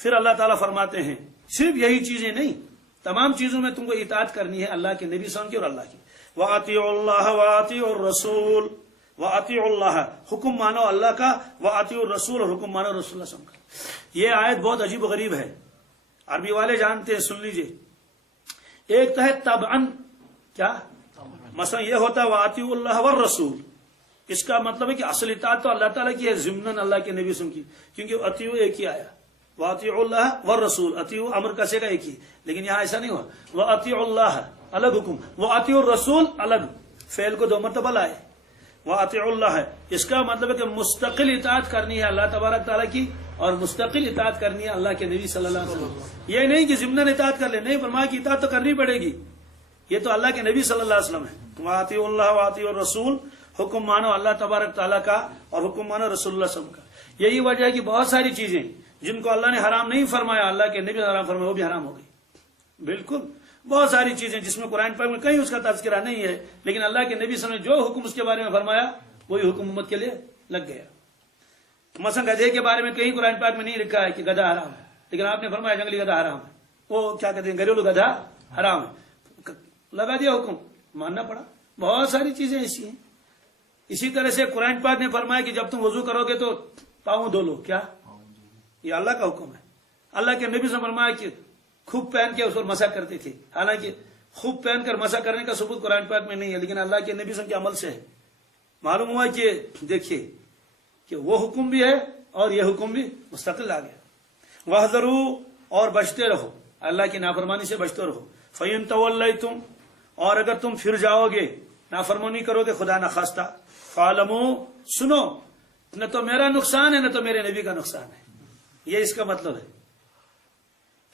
پھر اللہ تعالیٰ فرماتے ہیں صرف یہی چیزیں نہیں، تمام چیزوں میں تم کو اطاعت کرنی ہے اللہ کے نبی صلی اللہ علیہ وسلم کی اور اللہ کی۔ وَأَطِيعُوا اللَّهَ وَأَطِيعُوا الرَّسُولَ، وَأَطِيعُوا اللَّهَ حکم مانو اللہ کا، وَأَطِيعُوا الرَّسُولَ اور حکم مانو رسول اللہ صلی اللہ علیہ وسلم کا۔ یہ آیت بہت عجیب و غریب ہے، عربی والے جانتے ہیں، سن لیجئے۔ ایک تو ہے طبعاً، کیا مثلا یہ ہوتا ہے وَأَطِيعُوا اللَّهَ وَالرَّسُولَ، اس کا مطلب ہے کہ اصل اطاعت تو اللہ تعالیٰ کی ہے ضمناً اللہ کے نبی صلی اللہ علیہ وسلم کی، کیونکہ اطیعوا ایک ہی آیا، وَأَطِيعُوا اللَّهَ وَالرَّسُولَ، اطیعوا امر کا سیگا ایک ہی، لیکن یہاں ایسا نہیں ہوا، وَأَطِيعُوا اللَّهَ الگ حکم، وَأَطِيعُوا الرَّسُولَ الگ، فعل کو 2 مرتبہ لائے، وَأَطِيعُوا اللَّهَ، اس کا مطلب ہے کہ مستقل اطاعت کرنی ہے اللہ تبارک تعالیٰ کی اور مستقل اطاعت کرنی ہے اللہ کے نبی صلی اللہ علیہ وسلم. یہ نہیں کہ ضمن اطاعت کر لیں، نہیں، فرمایا کہ اطاعت تو کرنی پڑے گی. یہ تو اللہ کے نبی صلی اللہ علیہ وسلم ہے. واطیعوا اللہ واطیعوا الرسول، حکم مانو اللہ تبارک تعالیٰ کا اور حکم مانو رسول اللہ صلی اللہ علیہ وسلم کا. یہی وجہ ہے کہ بہت ساری چیزیں جن کو اللہ نے حرام نہیں فرمایا، اللہ کے نبی نے حرام فرمایا، وہ بھی حرام ہو گئی. بالکل بہت ساری چیزیں جس میں قرآن پاک میں کہیں اس کا تذکرہ نہیں ہے، لیکن اللہ کے نبی صلی اللہ علیہ وسلم نے جو حکم اس کے بارے میں فرمایا وہی حکم امت کے لیے لگ گیا. مثلا گدھے کے بارے میں کہیں قرآن پاک میں نہیں لکھا ہے کہ گدھا حرام ہے، لیکن آپ نے فرمایا جنگلی گدھا حرام ہے، وہ کیا کہتے ہیں گھریلو گدھا حرام ہے، لگا دیا حکم، ماننا پڑا. بہت ساری چیزیں ایسی ہیں. اسی طرح سے قرآن پاک نے فرمایا کہ جب تم وضو کرو گے تو پاؤں دھو لو. کیا یہ اللہ کا حکم ہے؟ اللہ کے نبی سے فرمایا کہ خوب پہن کے اس پر مسح کرتے تھے، حالانکہ خوب پہن کر مسح کرنے کا ثبوت قرآن پاک میں نہیں ہے، لیکن اللہ کے نبی کے عمل سے ہے. معلوم ہوا کہ دیکھیے کہ وہ حکم بھی ہے اور یہ حکم بھی مستقل آ گیا. وَاحْذَرُوا، اور بچتے رہو، اللہ کی نافرمانی سے بچتے رہو. فَإِن تَوَلَّيْتُمْ، اور اگر تم پھر جاؤ گے، نافرمانی کرو گے خدا نخواستہ، فَاعْلَمُوا، سنو، نہ تو میرا نقصان ہے نہ تو میرے نبی کا نقصان ہے. یہ اس کا مطلب ہے.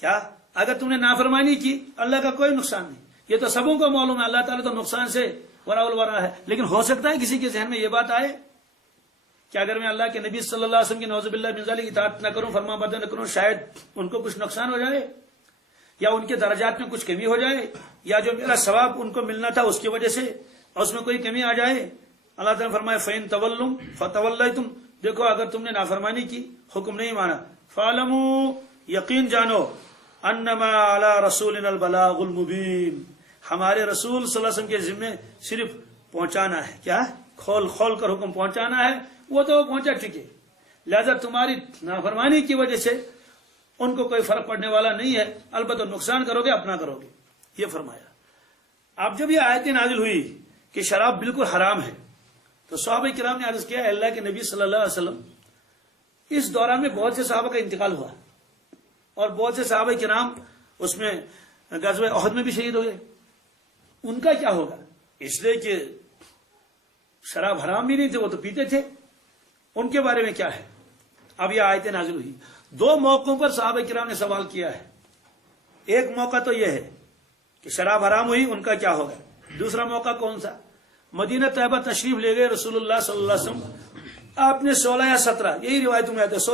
کیا؟ اگر تم نے نافرمانی کی اللہ کا کوئی نقصان نہیں. یہ تو سبوں کو معلوم ہے، اللہ تعالیٰ تو نقصان سے ورا الورا ہے، لیکن ہو سکتا ہے کسی کے ذہن میں یہ بات آئے کہ اگر میں اللہ کے نبی صلی اللہ علیہ وسلم کی نعوذ باللہ من ذالک اطاعت نہ کروں، فرما برداری نہ کروں، شاید ان کو کچھ نقصان ہو جائے، یا ان کے درجات میں کچھ کمی ہو جائے، یا جو میرا ثواب ان کو ملنا تھا اس کی وجہ سے اس میں کوئی کمی آ جائے. اللہ تعالیٰ نے فرمایا فَإِن تَوَلُّمْ فَتَوَلَّيْتُمْ، دیکھو اگر تم نے نافرمانی کی، حکم نہیں مانا، فَاعْلَمُوا، یقین جانو، انما علی رسولنا البلاغ المبین، ہمارے رسول صلی اللہ علیہ وسلم کے ذمے صرف پہنچانا ہے. کیا؟ کھول کھول کر حکم پہنچانا ہے، وہ تو پہنچا چکے. لہذا تمہاری نافرمانی کی وجہ سے ان کو کوئی فرق پڑنے والا نہیں ہے، البتہ نقصان کرو گے اپنا کرو گے. یہ فرمایا. اب جب یہ آیتیں نازل ہوئی کہ شراب بالکل حرام ہے تو صحابہ کرام نے عرض کیا اللہ کے نبی صلی اللہ علیہ وسلم، اس دوران میں بہت سے صحابہ کا انتقال ہوا اور بہت سے صحابہ کرام اس میں غزوہ احد میں بھی شہید ہو گئے. ان کا کیا ہوگا؟ اس لیے کہ شراب حرام بھی نہیں تھے، وہ تو پیتے تھے. ان کے بارے میں کیا ہے؟ اب یہ آیتیں نازل ہوئی. دو موقعوں پر صحابہ کرام نے سوال کیا ہے. ایک موقع تو یہ ہے کہ شراب حرام ہوئی، ان کا کیا ہوگا. دوسرا موقع کون سا؟ مدینہ طیبہ تشریف لے گئے رسول اللہ صلی اللہ علیہ وسلم. آپ نے 16 یا 17، یہی روایتوں میں آتے ہیں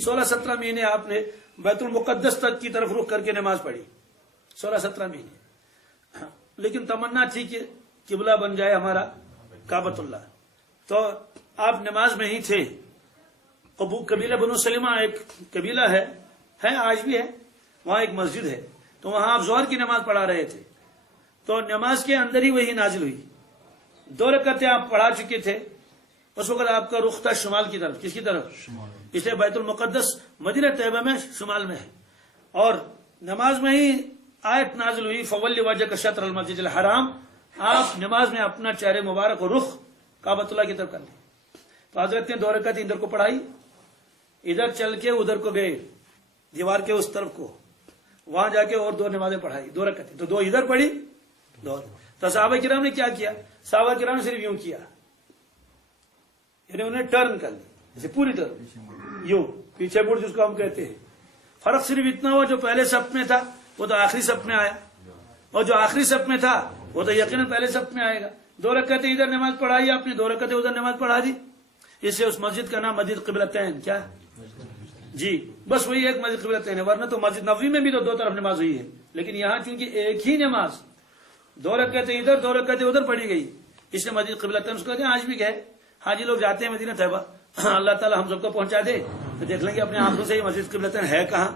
16-17 مہینے آپ نے بیت المقدس تک کی طرف رخ کر کے نماز پڑھی. 16-17 مہینے. لیکن تمنا تھی کہ قبلہ بن جائے ہمارا کعبۃ اللہ. تو آپ نماز میں ہی تھے. قبیلہ بنو سلمہ ایک قبیلہ ہے آج بھی ہے، وہاں ایک مسجد ہے، تو وہاں آپ ظہر کی نماز پڑھا رہے تھے. تو نماز کے اندر ہی وہی نازل ہوئی. 2 رکعتیں آپ پڑھا چکے تھے. اس وقت آپ کا رخ تھا شمال کی طرف. کس کی طرف؟ اس لیے بیت المقدس مدینہ طیبہ میں شمال میں ہے. اور نماز میں ہی آیت نازل ہوئی فَوَلِّ وَجْهَكَ شَطْرَ الْمَسْجِدِ الْحَرَامِ. آپ نماز میں اپنا چہرے مبارک اور رخ کعبۃ اللہ کی طرف کر لیں. تو حضرت نے 2 رکعتیں ادھر کو پڑھائی، ادھر چل کے ادھر کو گئے دیوار کے اس طرف کو، وہاں جا کے اور 2 نمازیں پڑھائی. 2 رکعتیں، تو 2 ادھر پڑھی، 2. تو صحابہ کرام نے کیا کیا؟ صحابہ کرام نے صرف یوں کیا، یعنی انہیں ٹرن کر لی، جیسے پوری طرح یوں پیچھے مڑ جس کو ہم کہتے ہیں. فرق صرف اتنا ہوا جو پہلے صف میں تھا وہ تو آخری صف میں آیا، اور جو آخری صف میں تھا وہ تو یقیناً پہلے صف میں آئے گا. 2 رکعتیں ادھر نماز پڑھائی آپ نے، 2 رکعتیں ادھر نماز پڑھا دی. اس سے اس مسجد کا نام مسجد قبلتین. کیا؟ جی بس وہی ایک مسجد قبلتین ہے. ورنہ تو مسجد نبوی میں بھی تو 2 طرف نماز ہوئی ہے، لیکن یہاں چونکہ ایک ہی نماز 2 رکعتیں ادھر 2 رکعتیں ادھر پڑھی گئی، اس نے مسجد قبلتین اس کو کہتے ہیں. آج بھی گئے حاجی لوگ جاتے ہیں مدینہ طیبہ، اللہ تعالیٰ ہم سب کو پہنچا دے تو دیکھ لیں گے اپنے آنکھوں سے ہی مسجد قبلتین ہے کہاں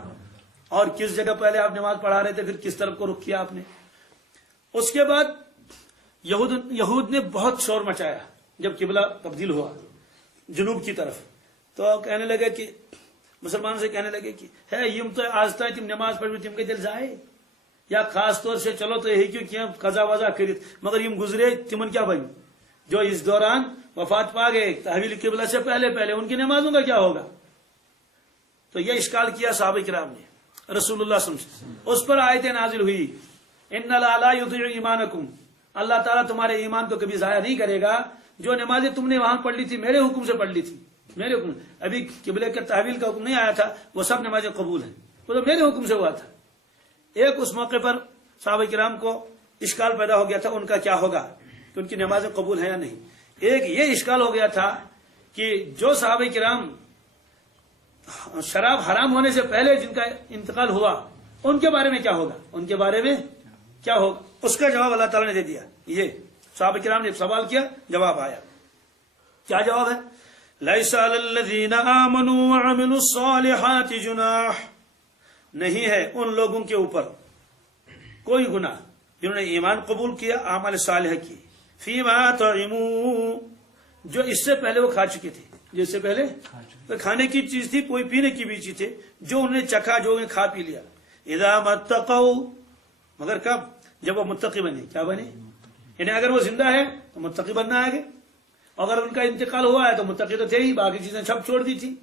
اور کس جگہ پہلے آپ نماز پڑھا رہے تھے، پھر کس طرف کو رخ کیا آپ نے. اس کے بعد یہود نے بہت شور مچایا جب قبلہ تبدیل ہوا جنوب کی طرف. تو کہنے لگے کہ مسلمان سے کہنے لگے کہ ہے یم تو آج تک تم نماز پڑھ تم کے دل جائے، یا خاص طور سے چلو تو یہی کیوں کیا قضا وضا کرت، مگر یم گزرے تمن کیا بن جو اس دوران وفات پا گئے تحویل قبلہ سے پہلے ان کی نمازوں کا کیا ہوگا. تو یہ اشکال کیا صحابہ کرام نے رسول اللہ صلی اللہ علیہ وسلم. اس پر آیتیں نازل ہوئی ان اللہ لا یضیع ایمانکم، اللہ تعالیٰ تمہارے ایمان کو کبھی ضائع نہیں کرے گا. جو نمازیں تم نے وہاں پڑھ لی تھی میرے حکم سے پڑھ لی تھی، میرے حکم، ابھی قبلے کے تحویل کا حکم نہیں آیا تھا، وہ سب نمازیں قبول ہیں، وہ تو میرے حکم سے ہوا تھا۔ ایک اس موقع پر صحابہ کرام کو اشکال پیدا ہو گیا تھا ان کا کیا ہوگا کہ ان کی نمازیں قبول ہیں یا نہیں۔ ایک یہ اشکال ہو گیا تھا کہ جو صحابہ کرام شراب حرام ہونے سے پہلے جن کا انتقال ہوا ان کے بارے میں کیا ہوگا، ان کے بارے میں کیا ہوگا، اس کا جواب اللہ تعالیٰ نے دے دیا۔ یہ صحابہ کرام نے سوال کیا، جواب آیا، کیا جواب ہے؟ لَيْسَ عَلَى الَّذِينَ آمَنُوا وَعَمِلُوا الصَّالِحَاتِ جُنَاحٌ، نہیں ہے ان لوگوں کے اوپر کوئی گناہ جنہوں نے ایمان قبول کیا، اعمال صالح کی، فِيمَا طَعِمُوا، جو اس سے پہلے وہ کھا چکے تھے، جس سے پہلے تو کھانے کی چیز تھی، کوئی پینے کی بھی چیز تھی، جو انہوں نے چکھا، جو انہیں کھا پی لیا۔ اذا متقوا، مگر کب؟ جب وہ متقی بنے۔ کیا بنے؟ یعنی اگر وہ زندہ ہے تو متقی بننا آگے، اگر ان کا انتقال ہوا ہے تو متقی تو تھے ہی، باقی چیزیں سب چھوڑ دی تھی۔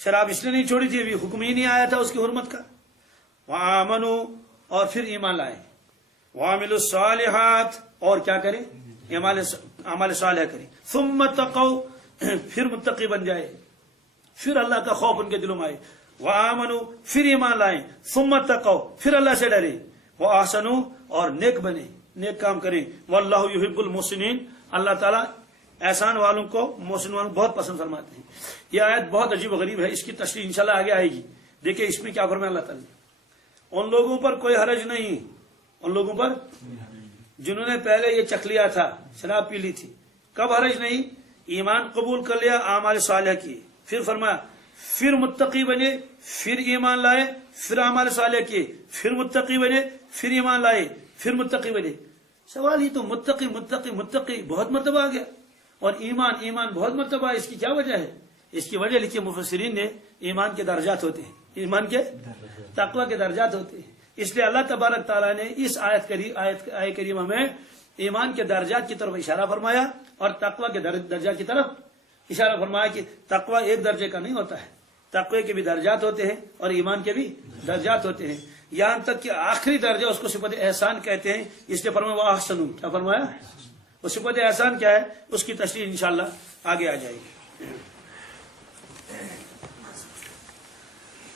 شراب اس لیے نہیں چھوڑی تھی، ابھی حکم ہی نہیں آیا تھا اس کی حرمت کا۔ وآمنوا، اور پھر ایمان لائے، وعملوا الصالحات، اور کیا کریں؟ اعمال صالح کریں، ثم اتقوا، پھر متقی بن جائے، پھر اللہ کا خوف ان کے دلوں میں آئے، وآمنوا، پھر ایمان لائیں، ثم اتقوا، پھر اللہ سے ڈرے، واحسنوا، اور نیک بنے، نیک کام کریں، واللہ یحب المحسنین، اللہ تعالیٰ احسان والوں کو، محسن والوں کو بہت پسند فرماتے ہیں۔ یہ آیت بہت عجیب و غریب ہے، اس کی تشریح انشاءاللہ آگے آئے گی۔ دیکھیں اس میں کیا فرمایا اللہ تعالیٰ نے، ان لوگوں پر کوئی حرج نہیں، ان لوگوں پر جنہوں نے پہلے یہ چکھ لیا تھا، شراب پی لی تھی، کب حرج نہیں؟ ایمان قبول کر لیا، اعمال صالح کیے، پھر فرمایا پھر متقی بنے، پھر ایمان لائے، پھر اعمال صالح کیے، پھر متقی بنے، پھر ایمان لائے، پھر متقی بنے۔ سوال ہی تو متقی متقی متقی بہت مرتبہ آ گیا، اور ایمان ایمان بہت مرتبہ، اس کی کیا وجہ ہے؟ اس کی وجہ لکھی مفسرین نے، ایمان کے درجات ہوتے ہیں، ایمان کے تقوی کے درجات ہوتے ہیں، اس لیے اللہ تبارک تعالیٰ نے اس آیت کریمہ میں ایمان کے درجات کی طرف اشارہ فرمایا اور تقوی کے درجات کی طرف اشارہ فرمایا کہ تقوی ایک درجے کا نہیں ہوتا ہے، تقوی کے بھی درجات ہوتے ہیں اور ایمان کے بھی درجات ہوتے ہیں، یہاں تک کہ آخری درجہ اس کو صفت احسان کہتے ہیں، اس لیے فرمایا وَأَحْسَنُوا، کیا فرمایا؟ وہ صفت احسان کیا ہے اس کی تشریح انشاءاللہ آگے آ جائے گی۔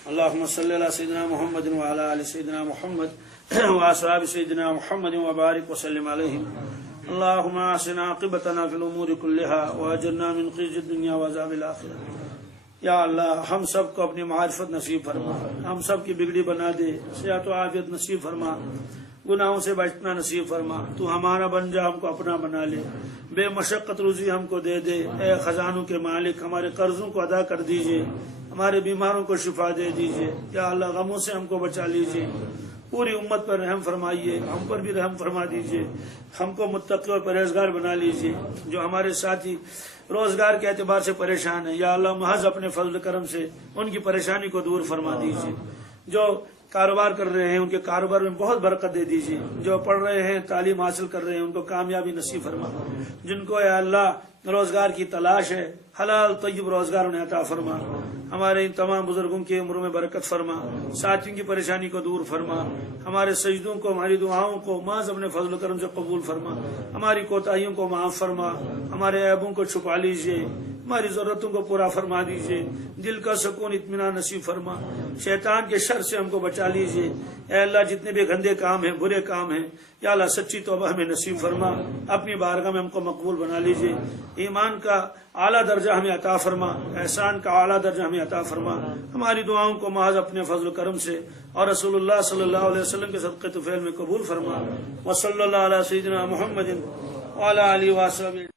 اللهم صل على سيدنا محمد وعلى آل سيدنا محمد وأصحاب سيدنا محمد وبارك وسلم عليهم اللهم احسن عاقبتنا في الأمور كلها وأجرنا من خزي الدنيا وعذاب الآخرة۔ یا اللہ ہم سب کو اپنی معرفت نصیب فرما، ہم سب کی بگڑی بنا دے، صحت و عافیت نصیب فرما، گناہوں سے بچنا نصیب فرما، تو ہمارا بن جا، ہم کو اپنا بنا لے، بے مشقت روزی ہم کو دے دے، اے خزانوں کے مالک ہمارے قرضوں کو ادا کر دیجئے، ہمارے بیماروں کو شفا دے دیجئے، یا اللہ غموں سے ہم کو بچا لیجئے، پوری امت پر رحم فرمائیے، ہم پر بھی رحم فرما دیجئے، ہم کو متقی اور پرہیزگار بنا لیجئے، جو ہمارے ساتھی روزگار کے اعتبار سے پریشان ہیں، یا اللہ محض اپنے فضل کرم سے ان کی پریشانی کو دور فرما دیجئے، جو کاروبار کر رہے ہیں ان کے کاروبار میں بہت برکت دے دیجئے، جو پڑھ رہے ہیں تعلیم حاصل کر رہے ہیں ان کو کامیابی نصیب فرما، جن کو اے اللہ روزگار کی تلاش ہے حلال طیب روزگار انہیں عطا فرما، ہمارے ان تمام بزرگوں کی عمروں میں برکت فرما، ساتھیوں کی پریشانی کو دور فرما، ہمارے سجدوں کو ہماری دعاؤں کو محض اپنے فضل و کرم سے قبول فرما، ہماری کوتاہیوں کو معاف فرما، ہمارے عیبوں کو چھپا لیجئے، ہماری ضرورتوں کو پورا فرما دیجئے، دل کا سکون اطمینان نصیب فرما، شیطان کے شر سے ہم کو بچا لیجئے، اے اللہ جتنے بھی گندے کام ہیں برے کام ہیں یا اللہ سچی توبہ ہمیں نصیب فرما، اپنی بارگاہ میں ہم کو مقبول بنا لیجئے، ایمان کا اعلیٰ درجہ ہمیں عطا فرما، احسان کا اعلیٰ درجہ ہمیں عطا فرما، ہماری دعاؤں کو محض اپنے فضل و کرم سے اور رسول اللہ صلی اللہ علیہ وسلم کے صدقے طفیل میں قبول فرما، وصلی اللہ علیہ سیدنا محمد وعلی آلہ وصحبہ